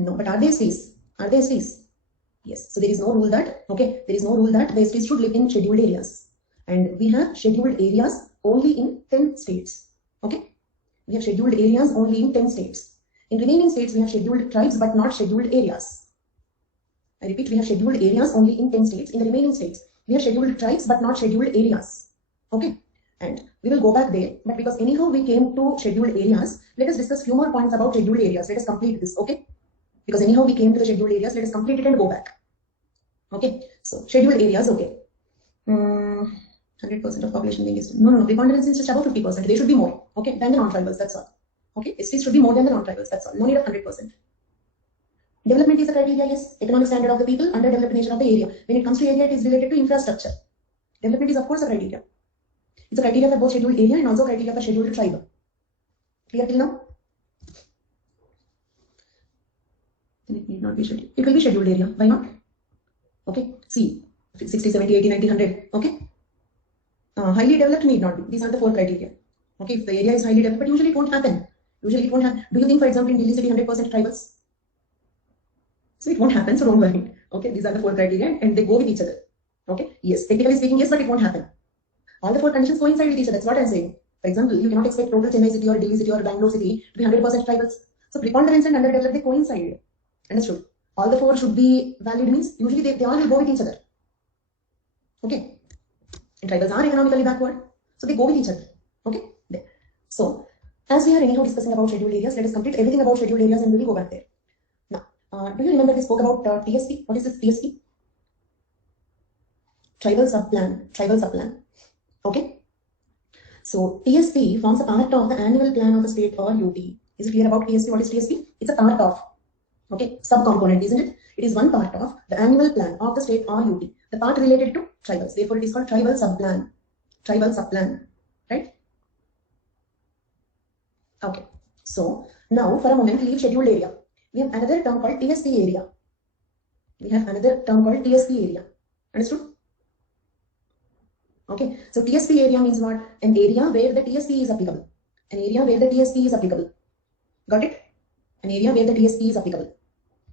No. But are they STs? Are they STs? Yes. So there is no rule that, okay, there is no rule that the STs should live in scheduled areas. And we have scheduled areas only in 10 states. Okay. We have scheduled areas only in 10 states. In remaining states, we have scheduled tribes but not scheduled areas. I repeat, we have scheduled areas only in 10 states. In the remaining states, we have scheduled tribes but not scheduled areas. Okay. And we will go back there. But because anyhow we came to scheduled areas, let us discuss few more points about scheduled areas. Let us complete this. Okay. Because anyhow we came to the scheduled areas, let us complete it and go back. Okay. So scheduled areas, okay. 100% of population being ST. No. Preponderance is just about 50%. They should be more. Okay. Than the non-tribals. That's all. Okay. STs should be more than the non-tribals. That's all. No need of 100%. Development is a criteria, yes. Economic standard of the people, underdeveloped nature of the area. When it comes to area, it is related to infrastructure. Development is of course a criteria. It's a criteria for both scheduled area and also criteria for scheduled tribe. Clear till now? Then it need not be scheduled. It will be scheduled area. Why not? Okay. See, 60, 70, 80, 90, 100. Okay. Highly developed need not be. These are the 4 criteria. Okay. If the area is highly developed, but usually it won't happen. Usually it won't happen. Do you think, for example, in Delhi city 100% tribals? So it won't happen, so don't worry. Okay, these are the 4 criteria and they go with each other. Okay, yes, technically speaking, yes, but it won't happen. All the 4 conditions coincide with each other. That's what I'm saying. For example, you cannot expect total Chennai city or Delhi city or Bangalore city to be 100% tribals. So preponderance and underdeveloped, they coincide. Understood? All the 4 should be valid means usually they all will go with each other. Okay. And tribals are economically backward, so they go with each other. Okay. There. So as we are anyhow discussing about scheduled areas, let us complete everything about scheduled areas and we will go back there. Do you remember we spoke about TSP? What is this TSP? Tribal subplan. Okay. So TSP forms a part of the annual plan of the state or UT. Is it clear about TSP? What is TSP? It's a part of, okay, subcomponent, isn't it? It is one part of the annual plan of the state or UT. The part related to tribals. Therefore, it is called tribal subplan. Tribal subplan. Right? Okay. So now for a moment, leave scheduled area. We have another term called TSP area. Understood? Okay. So TSP area means what? An area where the TSP is applicable. Got it? An area where the TSP is applicable.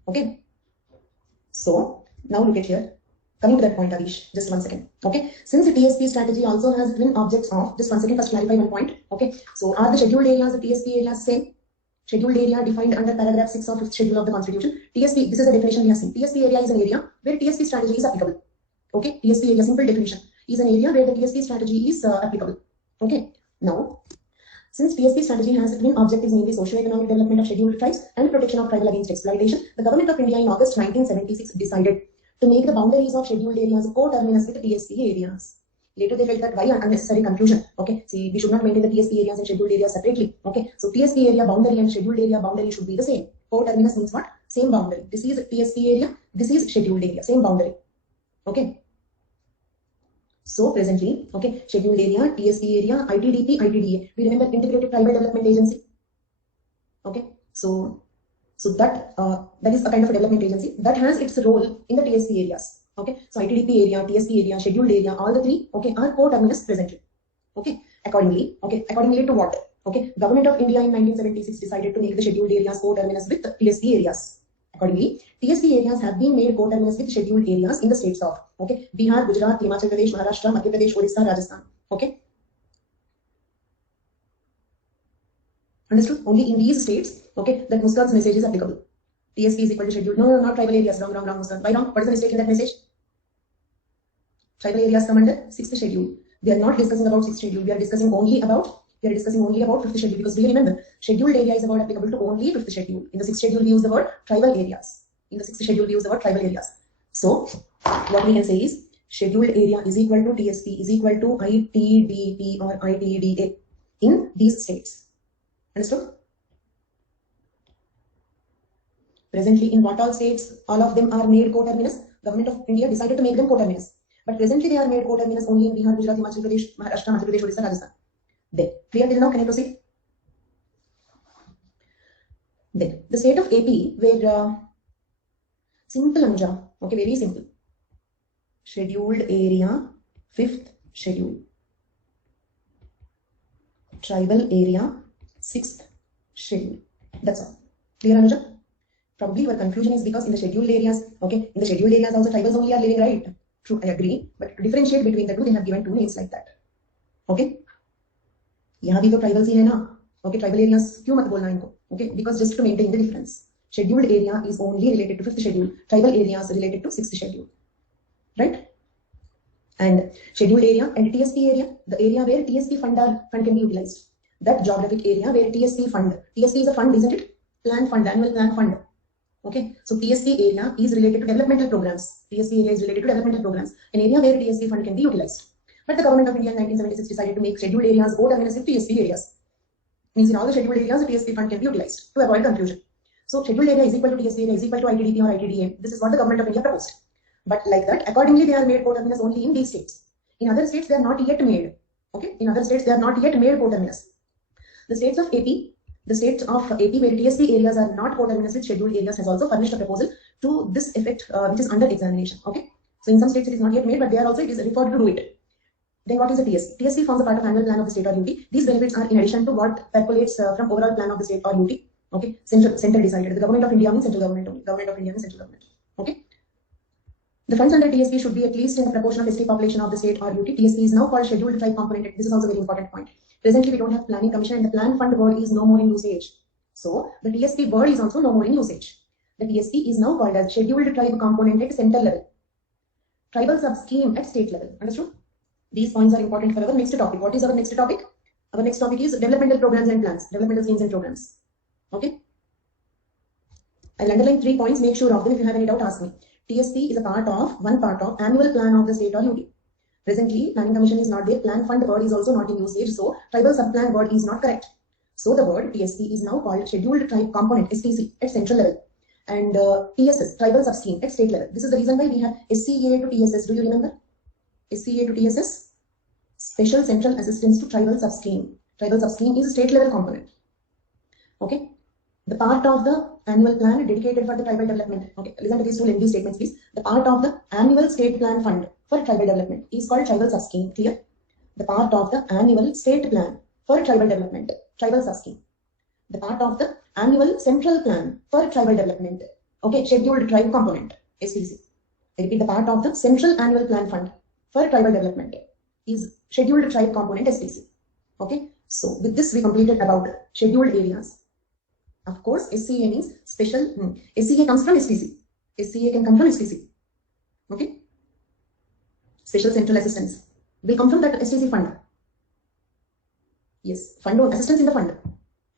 Okay. So now look at here. Coming to that point, Avish, just 1 second. Okay. Since the TSP strategy also has twin objects of, just 1 second, first clarify one point. Okay. So are the scheduled areas, the TSP areas same? Scheduled area defined under paragraph 6 of 5th schedule of the Constitution. TSP, this is the definition we have seen. TSP area is an area where TSP strategy is applicable. Okay, TSP area, simple definition, is an area where the TSP strategy is applicable. Okay, now, since TSP strategy has twin objectives, namely socio-economic development of scheduled tribes and protection of tribal against exploitation, the Government of India in August 1976 decided to make the boundaries of scheduled areas co-terminus with TSP areas. Later they felt that why unnecessary confusion. Okay, see, we should not maintain the TSP areas and scheduled areas separately. Okay, so TSP area boundary and scheduled area boundary should be the same. Co-terminus means what? Same boundary. This is TSP area, this is scheduled area, same boundary. Okay. So presently, okay, scheduled area, TSP area, ITDP, ITDA. We remember Integrated Tribal Development Agency. Okay, so that is a kind of a development agency that has its role in the TSP areas. Okay, so ITDP area, TSP area, scheduled area, all the three, okay, are co-terminus presently. Okay, accordingly to what? Okay, Government of India in 1976 decided to make the scheduled areas co-terminus with TSP areas. Accordingly, TSP areas have been made co-terminus with scheduled areas in the states of, okay, Bihar, Gujarat, Himachal Pradesh, Maharashtra, Madhya Pradesh, Odisha, Rajasthan. Okay, understood? Only in these states, okay, that Muscat's message is applicable. TSP is equal to scheduled. No, not tribal areas. Wrong, Muscat. Why wrong? What is the mistake in that message? Tribal areas come under 6th schedule. We are not discussing about 6th schedule. We are discussing only about 5th schedule, because do you remember, scheduled area is a word applicable to only 5th schedule. In the 6th schedule, we use the word tribal areas. So, what we can say is, scheduled area is equal to TSP is equal to ITDP or ITDA in these states. Understood? Presently, in what all states, all of them are made co-terminus. Government of India decided to make them co-terminus. But presently, they are made co-terminus only in Bihar, Gujarat, Himachal Pradesh, Maharashtra, Madhya Pradesh, Odisha, Rajasthan. Then, clear till now? Can I proceed? Then, the state of AP, where simple Anuja, okay, very simple. Scheduled area, 5th schedule. Tribal area, 6th schedule. That's all. Clear, Anuja? Probably your confusion is because in the scheduled areas, okay, in the scheduled areas also tribals only are living, right? True, I agree. But to differentiate between the two, they have given two names like that. Okay? यहाँ भी तो tribals ही है ना? Okay, tribal areas क्यों मत बोलना इनको? Okay, because just to maintain the difference. Scheduled area is only related to 5th schedule. Tribal areas related to 6th schedule. Right? And scheduled area and TSP area, the area where TSP fund can be utilized. That geographic area where TSP is a fund, isn't it? Plan fund, annual plan fund. Okay, so TSP area is related to developmental programs. TSP area is related to developmental programs, an area where TSP fund can be utilized. But the Government of India in 1976 decided to make scheduled areas co-terminus with TSP areas. Means in all the scheduled areas, the TSP fund can be utilized to avoid confusion. So scheduled area is equal to TSP area is equal to ITDP or ITDA. This is what the Government of India proposed. But like that, accordingly, they are made co-terminus only in these states. In other states, they are not yet made. Okay, in other states, they are not yet made co-terminus. The states of AP where TSP areas are not co-terminus with scheduled areas has also furnished a proposal to this effect, which is under examination. Okay, so in some states it is not yet made, but there also it is referred to do it. Then what is the TSP? TSP forms a part of annual plan of the state or UT. These benefits are in addition to what percolates from overall plan of the state or UT. Okay, central decided. The Government of India means central government only. Government of India means central government. Okay. The funds under TSP should be at least in the proportion of ST population of the state or UT. TSP is now called scheduled tribe component. This is also a very important point. Presently, we don't have planning commission and the plan fund word is no more in usage. So, the TSP word is also no more in usage. The TSP is now called as scheduled tribe component at central level. Tribal sub-scheme at state level. Understood? These points are important for our next topic. What is our next topic? Our next topic is developmental programs and plans. Developmental schemes and programs. Okay? I'll underline 3 points. Make sure of them. If you have any doubt, ask me. TSP is one part of annual plan of the state or UT. Presently, planning commission is not there. Plan fund word is also not in usage. So, tribal subplan word is not correct. So, the word TSP is now called scheduled tribe component STC at central level. And TSS, tribal sub-scheme at state level. This is the reason why we have SCA to TSS. Do you remember? SCA to TSS? Special Central Assistance to Tribal Sub-scheme. Tribal sub-scheme is a state level component. Okay. The part of the annual plan dedicated for the tribal development. Okay, listen to these two lengthy statements, please. The part of the annual state plan fund for tribal development is called tribal sub-scheme. Clear? The part of the annual state plan for tribal development, tribal sub-scheme. The part of the annual central plan for tribal development. Okay, scheduled tribe component, STC. I repeat, the part of the central annual plan fund for tribal development is scheduled tribe component, STC. Okay, so with this we completed about scheduled areas. Of course, SCA means special. SCA comes from STC. SCA can come from STC. Okay. Special Central Assistance will come from that STC fund. Yes, fund or assistance in the fund.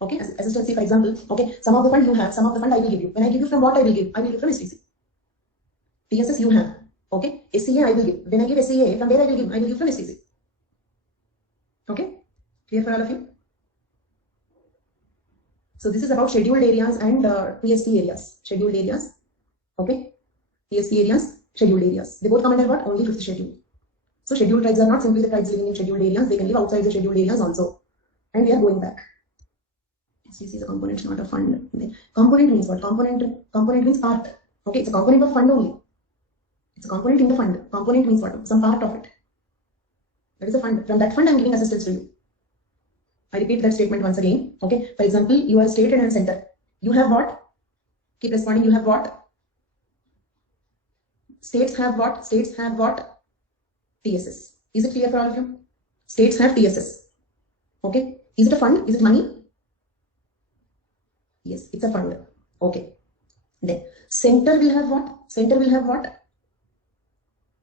Okay, assistance, for example. Okay, some of the fund you have, some of the fund I will give you. When I give you from what I will give? I will give from STC. TSS you have. Okay. SCA I will give. When I give SCA, from where I will give? I will give from STC. Okay. Clear for all of you? So this is about scheduled areas and PSC areas. Scheduled areas. Okay. PSC areas, scheduled areas. They both come under what? Only 5th schedule. So scheduled tribes are not simply the tribes living in scheduled areas. They can live outside the scheduled areas also. And we are going back. STC is a component, not a fund. Component means what? Component means part. Okay, it's a component of fund only. It's a component in the fund. Component means what? Some part of it. That is a fund. From that fund, I am giving assistance to you. I repeat that statement once again. Okay. For example, you are state and center. You have what? Keep responding. You have what? States have what? States have what? TSS. Is it clear for all of you? States have TSS. Okay. Is it a fund? Is it money? Yes, it's a fund. Okay. Then center will have what? Center will have what?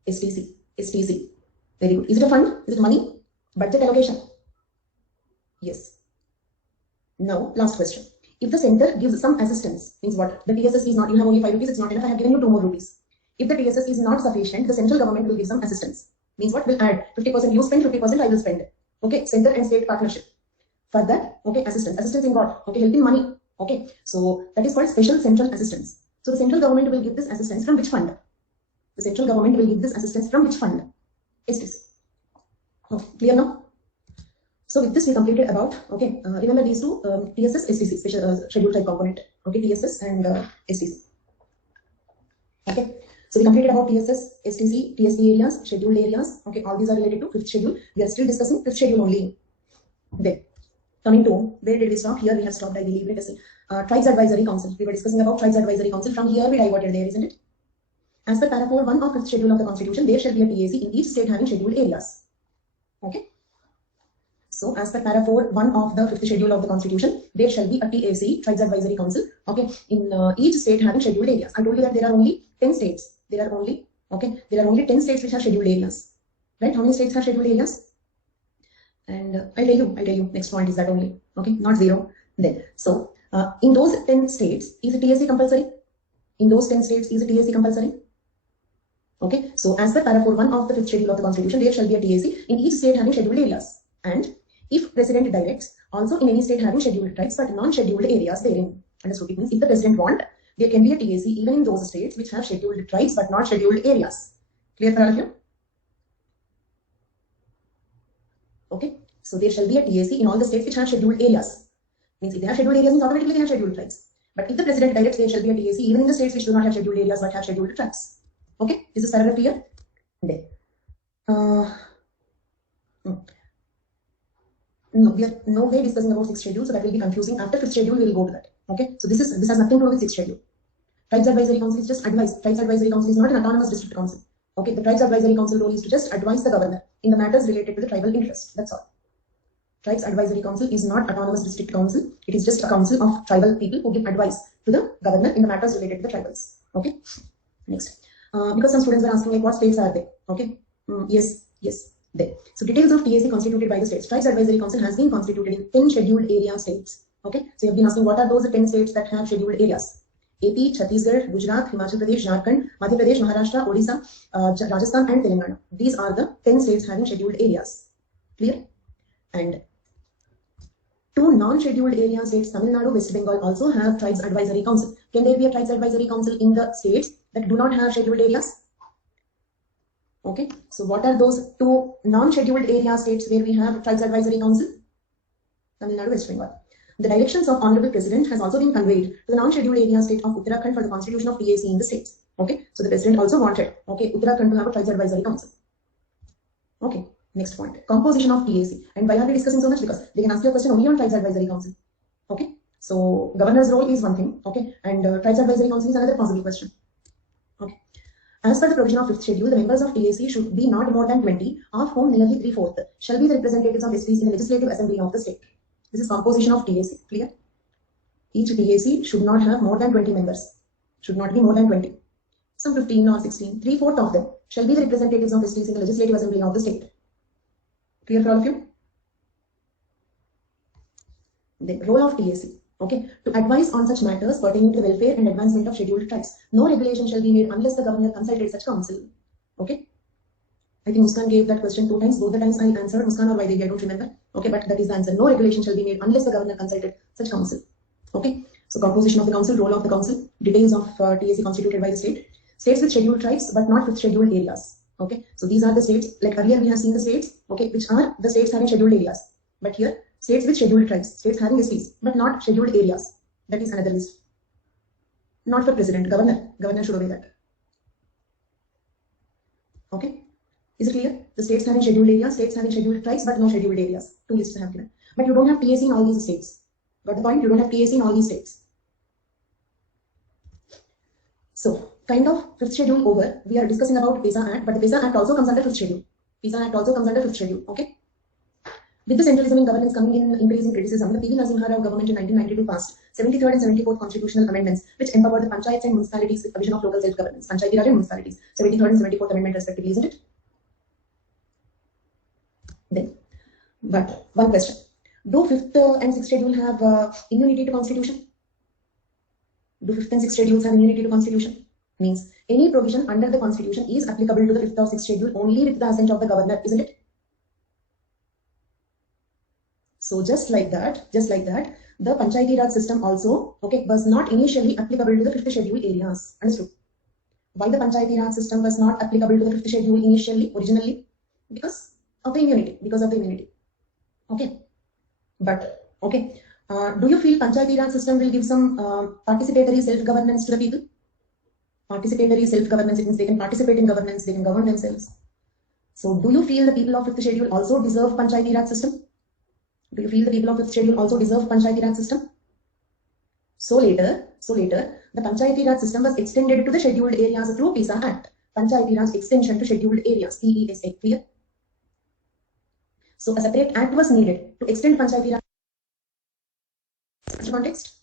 STC. STC. Very good. Is it a fund? Is it money? Budget allocation? Yes. Now, last question. If the center gives some assistance, means what? The TSS is not, you have only 5 rupees, it's not enough, I have given you 2 more rupees. If the TSS is not sufficient, the central government will give some assistance. Means what? Will add 50% you spend, 50% I will spend. Okay, center and state partnership. For that, okay, assistance. Assistance in what? Okay, helping money. Okay, so that is called special central assistance. So the central government will give this assistance from which fund? The central government will give this assistance from which fund? STC. Okay, clear now? So with this we completed about, okay, remember these two, TSS, STC, special schedule type component. Okay, TSS and STC. Okay, so we completed about TSS, STC, TSC areas, scheduled areas. Okay, all these are related to 5th schedule. We are still discussing 5th schedule only. Then, coming to, where did we stop? Here we have stopped, I believe. Let us see. Tribes Advisory Council. We were discussing about Tribes Advisory Council. From here we diverted there, isn't it? As per para 4.1 of 5th schedule of the Constitution, there shall be a TAC in each state having scheduled areas. Okay. So, as per para 4.1 of the 5th schedule of the Constitution, there shall be a TAC, Tribes Advisory Council, okay, in each state having scheduled areas. I told you that there are only 10 states. There are only 10 states which have scheduled areas. Right? How many states have scheduled areas? And I'll tell you, next point is that only, okay, not 0. Then, so, in those 10 states, is a TAC compulsory? In those 10 states, is a TAC compulsory? Okay, so as per para 4.1 of the 5th schedule of the Constitution, there shall be a TAC in each state having scheduled areas. And if President directs, also in any state having scheduled tribes but non-scheduled areas therein. Understood? It means if the President want, there can be a TAC even in those states which have scheduled tribes but not scheduled areas. Clear for all of you? Okay, so there shall be a TAC in all the states which have scheduled areas. Means if they have scheduled areas, means automatically they have scheduled tribes. But if the President directs, there shall be a TAC even in the states which do not have scheduled areas but have scheduled tribes. Okay, this is paragraph clear? Then, no, we are no way discussing about 6th schedule, so that will be confusing. After 5th schedule, we will go to that. Okay, so this has nothing to do with 6th schedule. Tribes Advisory Council is just advice. Tribes Advisory Council is not an autonomous district council. Okay, the Tribes Advisory Council role is to just advise the governor in the matters related to the tribal interest. That's all. Tribes Advisory Council is not autonomous district council. It is just a council of tribal people who give advice to the governor in the matters related to the tribals. Okay, next. Because some students were asking like what states are they? Okay, yes, there. So details of TAC constituted by the states. Tribes Advisory Council has been constituted in 10 scheduled area states. Okay, so you have been asking what are those 10 states that have scheduled areas? AP, Chhattisgarh, Gujarat, Himachal Pradesh, Jharkhand, Madhya Pradesh, Maharashtra, Odisha, Rajasthan and Telangana. These are the 10 states having scheduled areas. Clear? And 2 non-scheduled area states, Tamil Nadu, West Bengal, also have Tribes Advisory Council. Can there be a Tribes Advisory Council in the states that do not have scheduled areas? Okay, so what are those 2 non-scheduled area states where we have Tribes Advisory Council? Tamil Nadu, West Bengal. The directions of Honorable President has also been conveyed to the non-scheduled area state of Uttarakhand for the constitution of TAC in the states. Okay, so the President also wanted, okay, Uttarakhand to have a Tribes Advisory Council. Okay, next point, composition of TAC. And why are we discussing so much? Because they can ask you a question only on Tribes Advisory Council. Okay, so governor's role is one thing, okay, and Tribes Advisory Council is another possible question. Okay. As per the provision of 5th schedule, the members of TAC should be not more than 20, of whom nearly 3/4 shall be the representatives of SCs in the legislative assembly of the state. This is composition of TAC. Clear? Each TAC should not have more than 20 members. Should not be more than 20. Some 15 or 16, 3/4 of them shall be the representatives of SCs in the legislative assembly of the state. Clear for all of you? The role of TAC. Okay, to advise on such matters pertaining to the welfare and advancement of scheduled tribes. No regulation shall be made unless the governor consulted such council. Okay. I think Muskan gave that question 2 times. Both the times I answered Muskan or Vaidehi, I don't remember. Okay, but that is the answer. No regulation shall be made unless the governor consulted such council. Okay. So composition of the council, role of the council, details of TSC constituted by the state. States with scheduled tribes but not with scheduled areas. Okay. So these are the states. Like earlier we have seen the states. Okay, which are the states having scheduled areas. But here states with scheduled tribes, states having SCs but not scheduled areas. That is another list. Not for president, governor. Governor should obey that. Okay. Is it clear? The states having scheduled areas, states having scheduled tribes, but no scheduled areas. 2 lists I have given. But you don't have TSC in all these states. Got the point? You don't have TSC in all these states. So, kind of 5th schedule over. We are discussing about PISA Act, but the PISA Act also comes under 5th schedule. PISA Act also comes under 5th schedule. Okay. With the centralism in governance coming in increasing criticism, the P.V. Narasimha Rao government in 1992 passed 73rd and 74th constitutional amendments, which empowered the panchayats and municipalities with provision of local self-governance. Panchayati Raj and municipalities. 73rd and 74th amendment respectively, isn't it? Then, but one question: do 5th and 6th schedule have immunity to Constitution? Do 5th and 6th schedules have immunity to Constitution? Means any provision under the Constitution is applicable to the 5th or 6th schedule only with the assent of the governor, isn't it? So just like that, the Panchayati Raj system also, okay, was not initially applicable to the 5th schedule areas. Understood? Why the Panchayati Raj system was not applicable to the 5th schedule initially, originally? Because of the immunity. Okay. But, okay. Do you feel Panchayati Raj system will give some participatory self-governance to the people? Participatory self-governance, it means they can participate in governance, they can govern themselves. So do you feel the people of 5th schedule also deserve Panchayati Raj system? Do you feel the people of 5th schedule also deserve Panchayati Raj system? So later, the Panchayati Raj system was extended to the scheduled areas through PISA Act. Panchayati Raj extension to scheduled areas, PESA, clear? So a separate act was needed to extend Panchayati Raj. Context?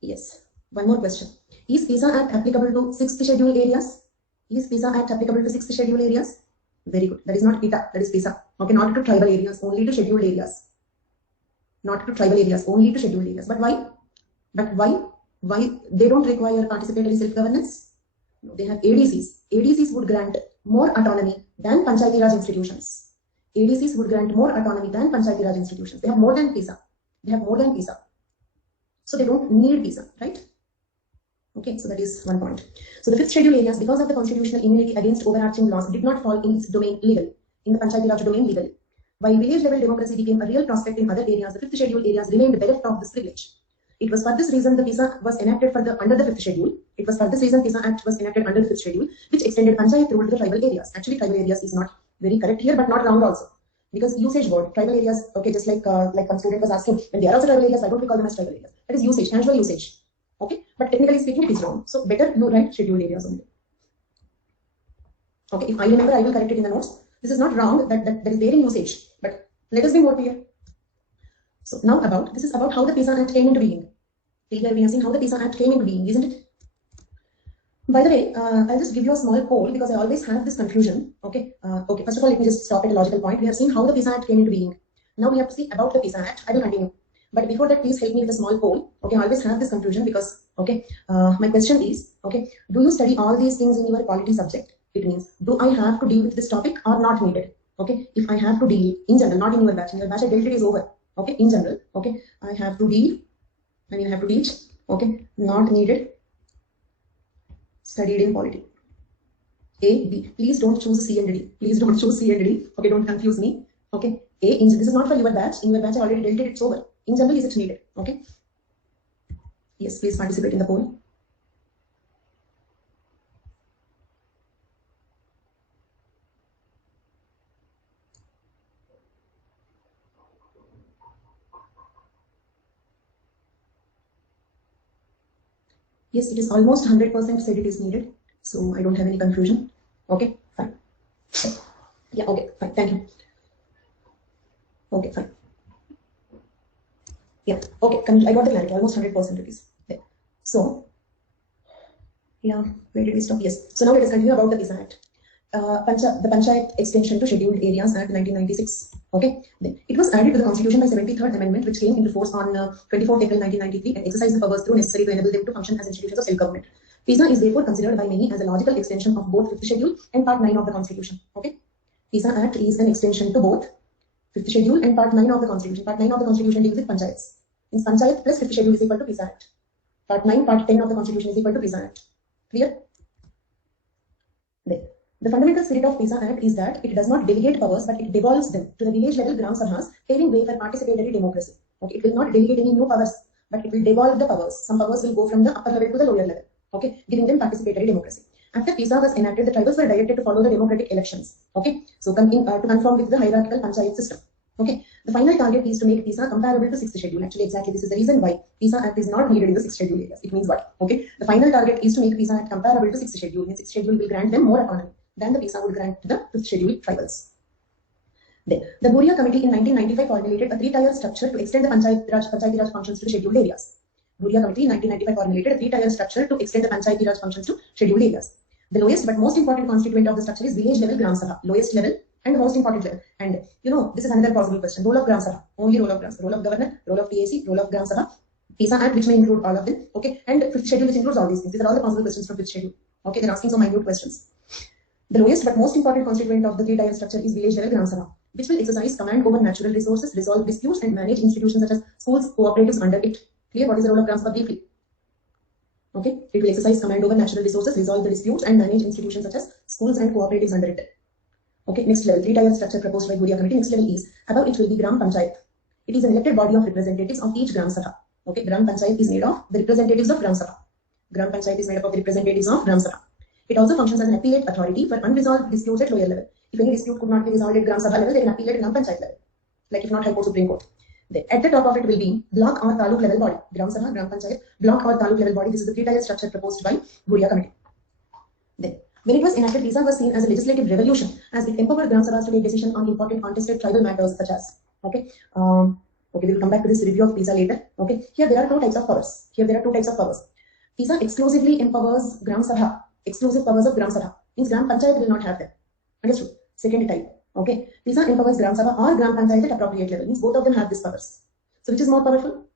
Yes. One more question. Is PISA Act applicable to 6th schedule areas? Is PISA Act applicable to 6th schedule areas? Very good. That is not PITA, that is PISA. Okay, not to tribal areas, only to scheduled areas. Not to tribal areas, only to scheduled areas. But why? Why they don't require participatory self-governance? No, they have ADCs. ADCs would grant more autonomy than Panchayati Raj institutions. ADCs would grant more autonomy than Panchayati Raj institutions. They have more than PISA. So they don't need PISA, right? Okay, so that is one point. So the 5th schedule areas, because of the constitutional immunity against overarching laws, did not fall in its domain legal, in the Panchayati Raj domain legal. While village level democracy became a real prospect in other areas, the 5th schedule areas remained bereft of this privilege. It was for this reason the PISA was enacted under the 5th schedule. It was for this reason PISA Act was enacted under the 5th schedule, which extended Panchayat rule to the tribal areas. Actually, tribal areas is not very correct here, but not wrong also. Because usage word, tribal areas, okay, just like one student was asking, when they are also tribal areas, why don't we call them as tribal areas? That is usage, casual usage. Okay, but technically speaking, it is wrong. So better you write scheduled areas only. Okay, if I remember, I will correct it in the notes. This is not wrong, that is there in usage, but let us be more clear. So now this is about how the PISA Act came into being. Till here we have seen how the PISA Act came into being, isn't it? By the way, I'll just give you a small poll because I always have this confusion. Okay, first of all, let me just stop at a logical point. We have seen how the PISA Act came into being. Now we have to see about the PISA Act. I will continue. But before that, please help me with a small poll. Okay, I always have this confusion because, okay, my question is, okay, do you study all these things in your polity subject? It means, do I have to deal with this topic or not needed? Okay, if I have to deal, in general, not in your batch. In your batch, I dealt it is over. Okay, in general, okay, I have to deal, I have to teach, okay, not needed, studied in polity. A, B. Please don't choose C and D. Please don't choose C and D. Okay, don't confuse me. Okay, A, this is not for your batch. In your batch, I already dealt it, it's over. In general, is it needed? Okay. Yes, please participate in the poll. Yes, it is almost 100% said it is needed. So I don't have any confusion. Okay, fine. Yeah, okay, fine. Thank you. Okay, fine. Yeah, okay, I got the clarity. Almost 100% it is there. So, yeah, where did we stop? Yes. So now let us continue about the PISA Act. the Panchayat Extension to Scheduled Areas Act 1996. Okay, then it was added to the Constitution by 73rd Amendment, which came into force on 24th April 1993 and exercised the powers through necessary to enable them to function as institutions of self-government. PISA is therefore considered by many as a logical extension of both 5th Schedule and Part 9 of the Constitution. Okay, PISA Act is an extension to both 5th Schedule and Part 9 of the Constitution. Part 9 of the Constitution deals with Panchayats. Means Panchayat plus 5th Schedule is equal to PISA Act. Part 9, Part 10 of the Constitution is equal to PISA Act. Clear? Then, the fundamental spirit of PISA Act is that it does not delegate powers, but it devolves them to the village level Gram Sabhas, paving way for participatory democracy. Okay, it will not delegate any new powers, but it will devolve the powers. Some powers will go from the upper level to the lower level. Okay, giving them participatory democracy. After PISA was enacted, the tribals were directed to follow the democratic elections. Okay, so to conform with the hierarchical Panchayat system. Okay, the final target is to make PISA comparable to 6th Schedule. Actually, exactly this is the reason why PISA Act is not needed in the 6th Schedule areas. It means what? Okay, the final target is to make PISA Act comparable to 6th Schedule. Means 6th Schedule will grant them more autonomy than the PISA would grant to the 5th Schedule tribals. Then, the Buria Committee in 1995 formulated a three-tier structure to extend the Panchayati Raj functions to scheduled areas. Buria Committee in 1995 formulated a three-tier structure to extend the Panchayati Raj functions to scheduled areas. The lowest but most important constituent of the structure is village level Gram Sabha. Lowest level and most important level. And you know, this is another possible question. Role of Gram Sabha. Only role of Gram Sabha. Role of governor, role of PAC, role of Gram Sabha. PISA Act, which may include all of them. Okay, and 5th Schedule, which includes all these things. These are all the possible questions from 5th Schedule. Okay, they're asking some minute questions. The lowest but most important constituent of the three-tier structure is village level Gram Sabha, which will exercise command over natural resources, resolve disputes, and manage institutions such as schools, cooperatives under it. Clear? What is the role of Gram Sabha briefly? Okay, it will exercise command over natural resources, resolve the disputes, and manage institutions such as schools and cooperatives under it. Okay, next level, three-tier structure proposed by Buria Committee. Next level is, above it will be Gram Panchayat. It is an elected body of representatives of each Gram Sabha. Okay, Gram Panchayat is made of the representatives of Gram Sabha. Gram Panchayat is made up of the representatives of Gram Sabha. It also functions as an appellate authority for unresolved disputes at lower level. If any dispute could not be resolved at Gram Sabha level, they can appeal at Gram Panchayat level. Like if not High Court, Supreme Court. Then at the top of it will be block or taluk level body. Gram Sabha, Gram Panchayat, block or taluk level body. This is the three-tier structure proposed by Buria Committee. Then, when it was enacted, PISA was seen as a legislative revolution as it empowered Gram Sabhas to take decision on important contested tribal matters such as, okay, we will come back to this review of PISA later. Okay, here there are two types of powers. PISA exclusively empowers Gram Sabha. Exclusive powers of Gram Sabha means Gram Panchayat will not have them. Understood? Second type. Okay, PISA empowers Gram Sabha or Gram Panchayat at appropriate level. Means both of them have these powers. So which is more powerful?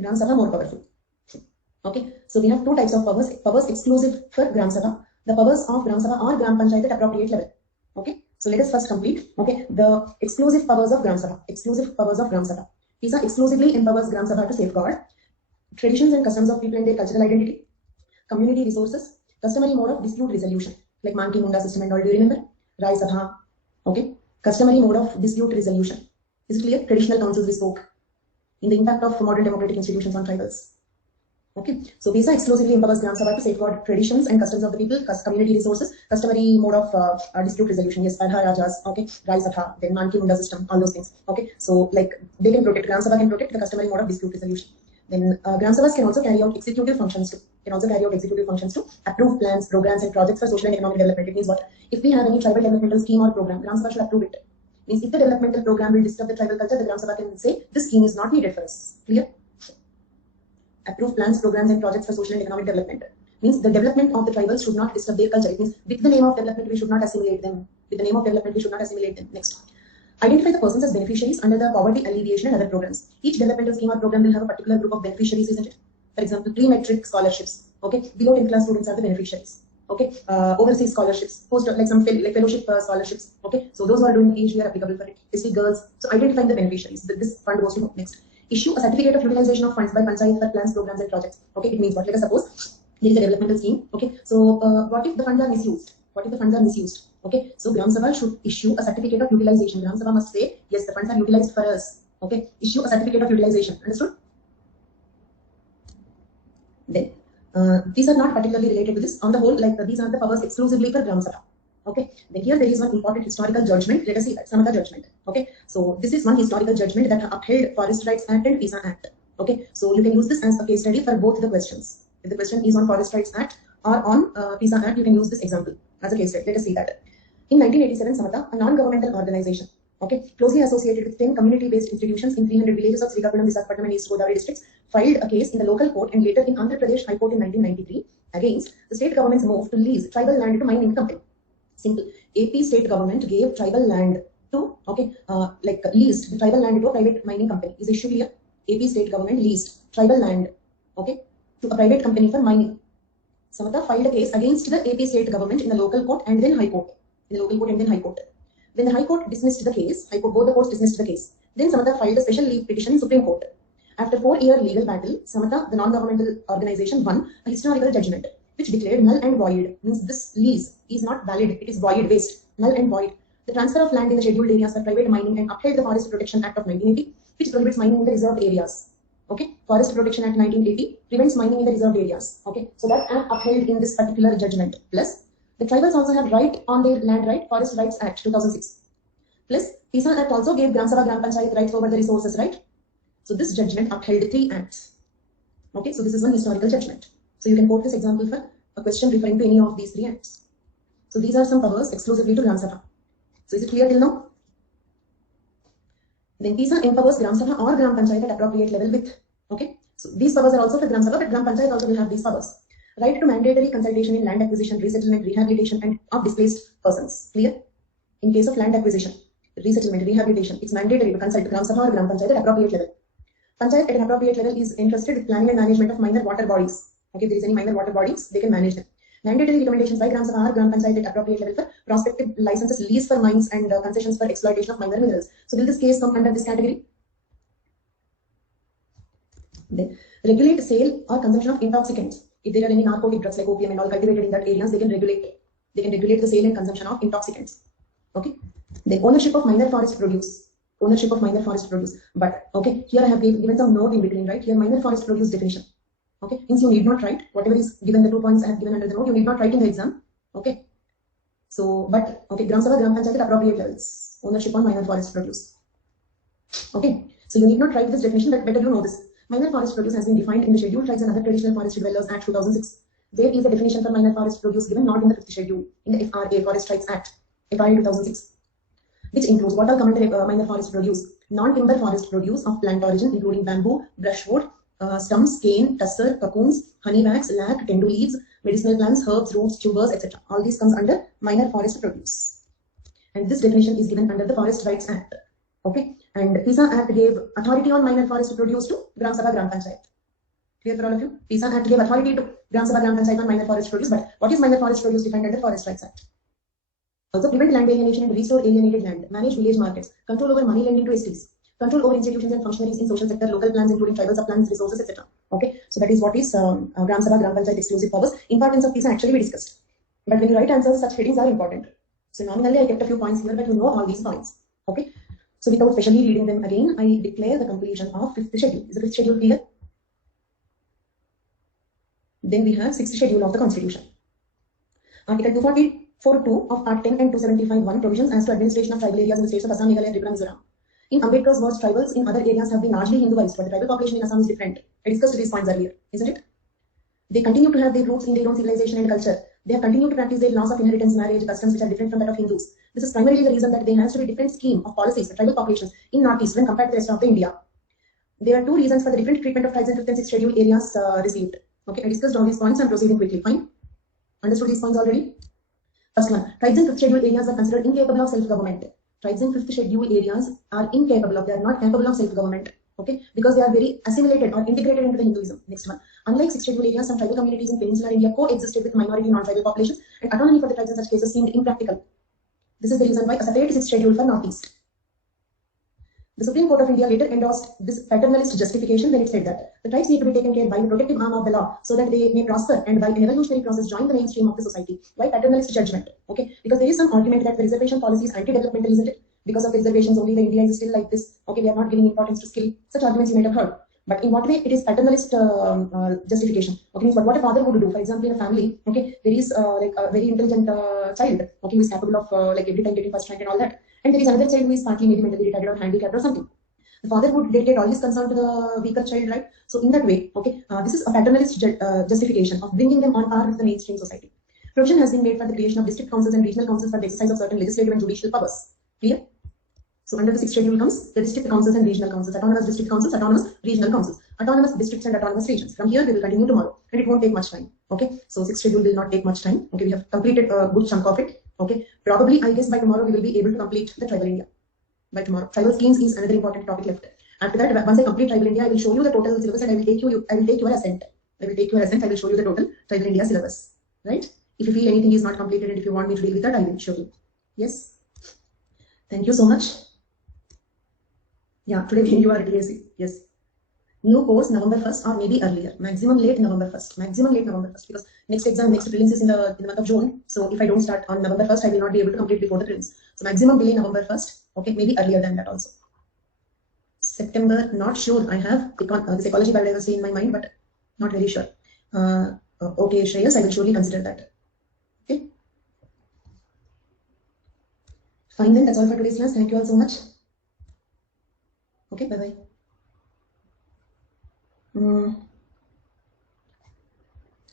Gram Sabha more powerful. Okay, so we have two types of powers. Powers exclusive for Gram Sabha. The powers of Gram Sabha or Gram Panchayat at appropriate level. Okay, so let us first complete. Okay, the exclusive powers of Gram Sabha. Exclusive powers of Gram Sabha. PISA exclusively empowers Gram Sabha to safeguard traditions and customs of people and their cultural identity, community resources, customary mode of dispute resolution, like Mantri system and all. Do you remember? Rai Sabha. Okay, customary mode of dispute resolution. Is it clear? Traditional councils we spoke. In the impact of modern democratic institutions on tribals. Okay, so PISA exclusively empowers Gram Sabha to safeguard traditions and customs of the people, community resources, customary mode of dispute resolution. Yes, Padha Rajas, okay, Rai Sabha, then Mantri system, all those things. Okay, so like they can protect, Gram Sabha can protect the customary mode of dispute resolution. Then Gram Sabhas can also carry out executive functions too. Approve plans, programs, and projects for social and economic development. It means what? If we have any tribal developmental scheme or program, Gram Sabha should approve it. Means if the developmental program will disturb the tribal culture, the Gram Sabha can say this scheme is not needed for us. Clear? Approve plans, programs, and projects for social and economic development. Means the development of the tribals should not disturb their culture. It means with the name of development, we should not assimilate them. Next. Identify the persons as beneficiaries under the poverty alleviation and other programs. Each developmental scheme or program will have a particular group of beneficiaries, isn't it? For example, pre-metric scholarships. Okay, below 10th class students are the beneficiaries. Okay, overseas scholarships, like some fellowship scholarships. Okay, so those who are doing PhD are applicable for it. SC girls. So identifying the beneficiaries. This fund goes to next. Issue a certificate of utilization of funds by Panchayat for plans, programs, and projects. Okay, it means what? Let us suppose there is a developmental scheme. Okay, so what if the funds are misused? Okay, so Gram Sabha should issue a certificate of utilization. Gram Sabha must say, yes, the funds are utilized for us. Okay, issue a certificate of utilization. Understood? Then, these are not particularly related to this. On the whole, like these are the powers exclusively for Gram Sabha. Okay, then here there is one important historical judgment. Let us see that, some other judgment. Okay, so this is one historical judgment that upheld Forest Rights Act and PISA Act. Okay, so you can use this as a case study for both the questions. If the question is on Forest Rights Act or on PISA Act, you can use this example as a case study. Let us see that. In 1987, Samata, a non-governmental organization, okay, closely associated with 10 community-based institutions in 300 villages of Srikakulam, Visakhapatnam, and East Godavari districts, filed a case in the local court and later in Andhra Pradesh High Court in 1993 against the state government's move to lease tribal land to mining company. Simple. AP state government gave tribal land to, leased the tribal land to a private mining company. Is the issue clear? AP state government leased tribal land, okay, to a private company for mining. Samata filed a case against the AP state government in the local court and then High Court. In the local court and then High Court. When the High Court dismissed the case, both the courts dismissed the case. Then Samata filed a special leave petition in Supreme Court. After 4-year legal battle, Samata, the non-governmental organization, won a historical judgment which declared null and void. Means this lease is not valid, it is void, waste, null and void. The transfer of land in the scheduled areas for private mining and upheld the Forest Protection Act of 1980, which prohibits mining in the reserved areas. Okay, Forest Protection Act 1980 prevents mining in the reserved areas. Okay, so that act upheld in this particular judgment. Plus, the tribals also have right on their land right, Forest Rights Act 2006. Plus, PISA Act also gave Gram Sabha Gram Panchayat rights over the resources, right? So this judgment upheld 3 acts. Okay, so this is one historical judgment. So you can quote this example for a question referring to any of these 3 acts. So these are some powers exclusively to Gram Sabha. So is it clear till now? Then PISA empowers Gram Sabha or Gram Panchayat at appropriate level with, okay? So these powers are also for Gram Sabha, but Gram Panchayat also will have these powers. Right to mandatory consultation in land acquisition, resettlement, rehabilitation and of displaced persons. Clear? In case of land acquisition, resettlement, rehabilitation, it's mandatory to consult Gram Sabha or Gram Panchayat at appropriate level. Panchayat at an appropriate level is entrusted with planning and management of minor water bodies. Okay, if there is any minor water bodies, they can manage them. Mandatory recommendations by Gram Sabha or Gram Panchayat at appropriate level for prospective licenses, lease for mines and concessions for exploitation of minor minerals. So will this case come under this category? Then regulate sale or consumption of intoxicants. If there are any narcotic drugs like opium and all cultivated in that areas, they can regulate the sale and consumption of intoxicants. Okay. Then ownership of minor forest produce. Ownership of minor forest produce. But okay, here I have given some note in between, right? Here minor forest produce definition. Okay, means you need not write whatever is given, the 2 points I have given under the note, you need not write in the exam. Okay. So, but okay, Gram Sabha, Gram Panchayat at appropriate levels. Ownership on minor forest produce. Okay. So you need not write this definition, but better you know this. Minor forest produce has been defined in the Scheduled Tribes and Other Traditional Forest Dwellers Act 2006. There is a definition for minor forest produce given not in the 5th schedule, in the FRA, Forest Rights Act, FRA 2006, which includes what all come under minor forest produce: non-timber forest produce of plant origin, including bamboo, brushwood, stumps, cane, tussar, cocoons, honey wax, lac, tendu leaves, medicinal plants, herbs, roots, tubers, etc. All these comes under minor forest produce. And this definition is given under the Forest Rights Act. Okay. And PISA Act gave authority on minor forest produce to Gram Sabha, Gram Panchayat. Clear for all of you? PISA Act gave authority to Gram Sabha, Gram Panchayat on minor forest produce. But what is minor forest produce defined under Forest Rights Act? Also prevent land alienation and restore alienated land, manage village markets, control over money lending to STs, control over institutions and functionaries in social sector, local plans including tribal subplans, resources, etc. Okay, so that is what is Gram Sabha, Gram Panchayat exclusive powers. Importance of PISA actually we discussed. But when you write answers, such headings are important. So nominally I kept a few points here, but you know all these points. Okay, so without specially reading them again, I declare the completion of 5th schedule. Is the 5th schedule clear? Then we have 6th schedule of the Constitution. Article 244(2) of Part 10 and 275(1) provisions as to administration of tribal areas in the states of Assam, Meghalaya, and Tripura, Mizoram. In Ambedkar's words, tribals in other areas have been largely Hinduized, but the tribal population in Assam is different. I discussed these points earlier, isn't it? They continue to have their roots in their own civilization and culture. They have continued to practice their laws of inheritance, marriage, customs which are different from that of Hindus. This is primarily the reason that there has to be a different scheme of policies for tribal populations in Northeast when compared to the rest of the India. There are 2 reasons for the different treatment of tribes in 5th and 6th schedule areas received. Okay, I discussed all these points and proceeding quickly. Fine. Understood these points already? First one, tribes in 5th schedule areas are considered incapable of self-government. Tribes in 5th schedule areas are incapable of, they are not capable of self-government. Okay, because they are very assimilated or integrated into the Hinduism. Next one, unlike 6th schedule areas, some tribal communities in peninsular India coexisted with minority non-tribal populations, and autonomy for the tribes in such cases seemed impractical. This is the reason why a separate 6th schedule for Northeast. The Supreme Court of India later endorsed this paternalist justification when it said that the tribes need to be taken care by the protective arm of the law so that they may prosper and by an evolutionary process join the mainstream of the society. Why paternalist judgment? Okay, because there is some argument that the reservation policy is anti-developmental, isn't it? Because of the reservations, only the India is still like this. Okay, we are not giving importance to skill. Such arguments you might have heard. But in what way it is paternalist justification? Okay, means what a father would do. For example, in a family, okay, there is like a very intelligent child, okay, who is capable of like every time getting first rank and all that. And there is another child who is partly maybe mentally retarded or handicapped or something. The father would dedicate all his concern to the weaker child, right? So in that way, okay, this is a paternalist justification of bringing them on par with the mainstream society. Provision has been made for the creation of district councils and regional councils for the exercise of certain legislative and judicial powers. Clear? So under the sixth schedule comes the district councils and regional councils, autonomous district councils, autonomous regional councils, autonomous districts and autonomous regions. From here we will continue tomorrow, and it won't take much time. Okay, so sixth schedule will not take much time. Okay, we have completed a good chunk of it. Okay, probably I guess by tomorrow we will be able to complete the Tribal India. By tomorrow, tribal schemes is another important topic left. After that, once I complete Tribal India, I will show you the total syllabus and I will take your assent. I will show you the total Tribal India syllabus. Right? If you feel anything is not completed and if you want me to deal with that, I will show you. Yes. Thank you so much. Yeah, today you are at TSC. Yes. New course November 1st or maybe earlier. Maximum late November 1st. Maximum late November 1st. Because next prelims is in the month of June. So if I don't start on November 1st, I will not be able to complete before the prelims. So maximum delay November 1st. Okay, maybe earlier than that also. September, not sure. I have the psychology biodiversity in my mind, but not very sure. Okay, Shreyas, I will surely consider that. Okay. Fine then, that's all for today's class. Thank you all so much. Okay, bye-bye.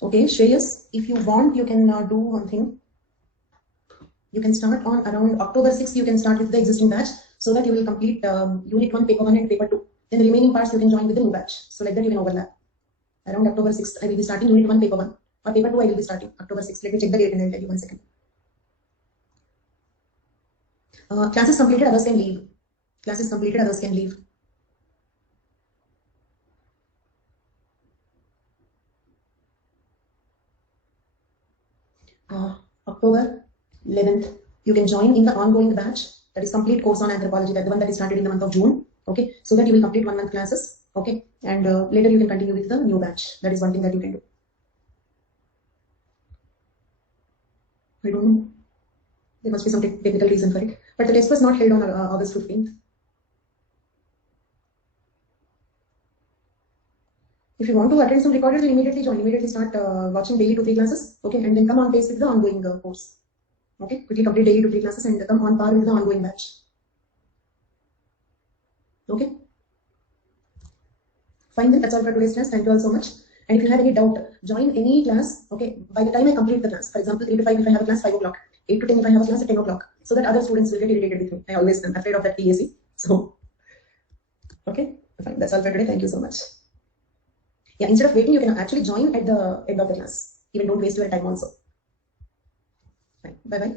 Okay, Shreyas, if you want, you can do one thing. You can start on around October 6th, you can start with the existing batch so that you will complete Unit 1, Paper 1 and Paper 2. Then the remaining parts you can join with the new batch. So like that you can overlap. Around October 6th, I will be starting Unit 1, Paper 1. Or Paper 2, I will be starting October 6th. Let me check the date and I will tell you 1 second. Classes completed, others can leave. Classes completed, others can leave. October 11th, you can join in the ongoing batch, that is complete course on anthropology, that the one that is started in the month of June. Okay, so that you will complete 1 month classes. Okay, and later you can continue with the new batch. That is one thing that you can do. I don't know. There must be some technical reason for it. But the test was not held on August 15th. If you want to attend some recorded, then immediately join. Immediately start watching daily 2-3 classes. Okay, and then come on pace with the ongoing course. Okay, quickly complete daily 2-3 classes and come on par with the ongoing batch. Okay. Fine then, that's all for today's class. Thank you all so much. And if you have any doubt, join any class. Okay, by the time I complete the class, for example, 3 to 5 if I have a class 5 o'clock, 8 to 10 if I have a class at 10 o'clock, so that other students will get irritated with me. I always am afraid of that PSC. So, okay, fine. That's all for today. Thank you so much. Yeah, instead of waiting, you can actually join at the end of the class. Even don't waste your time also. Fine. Bye-bye.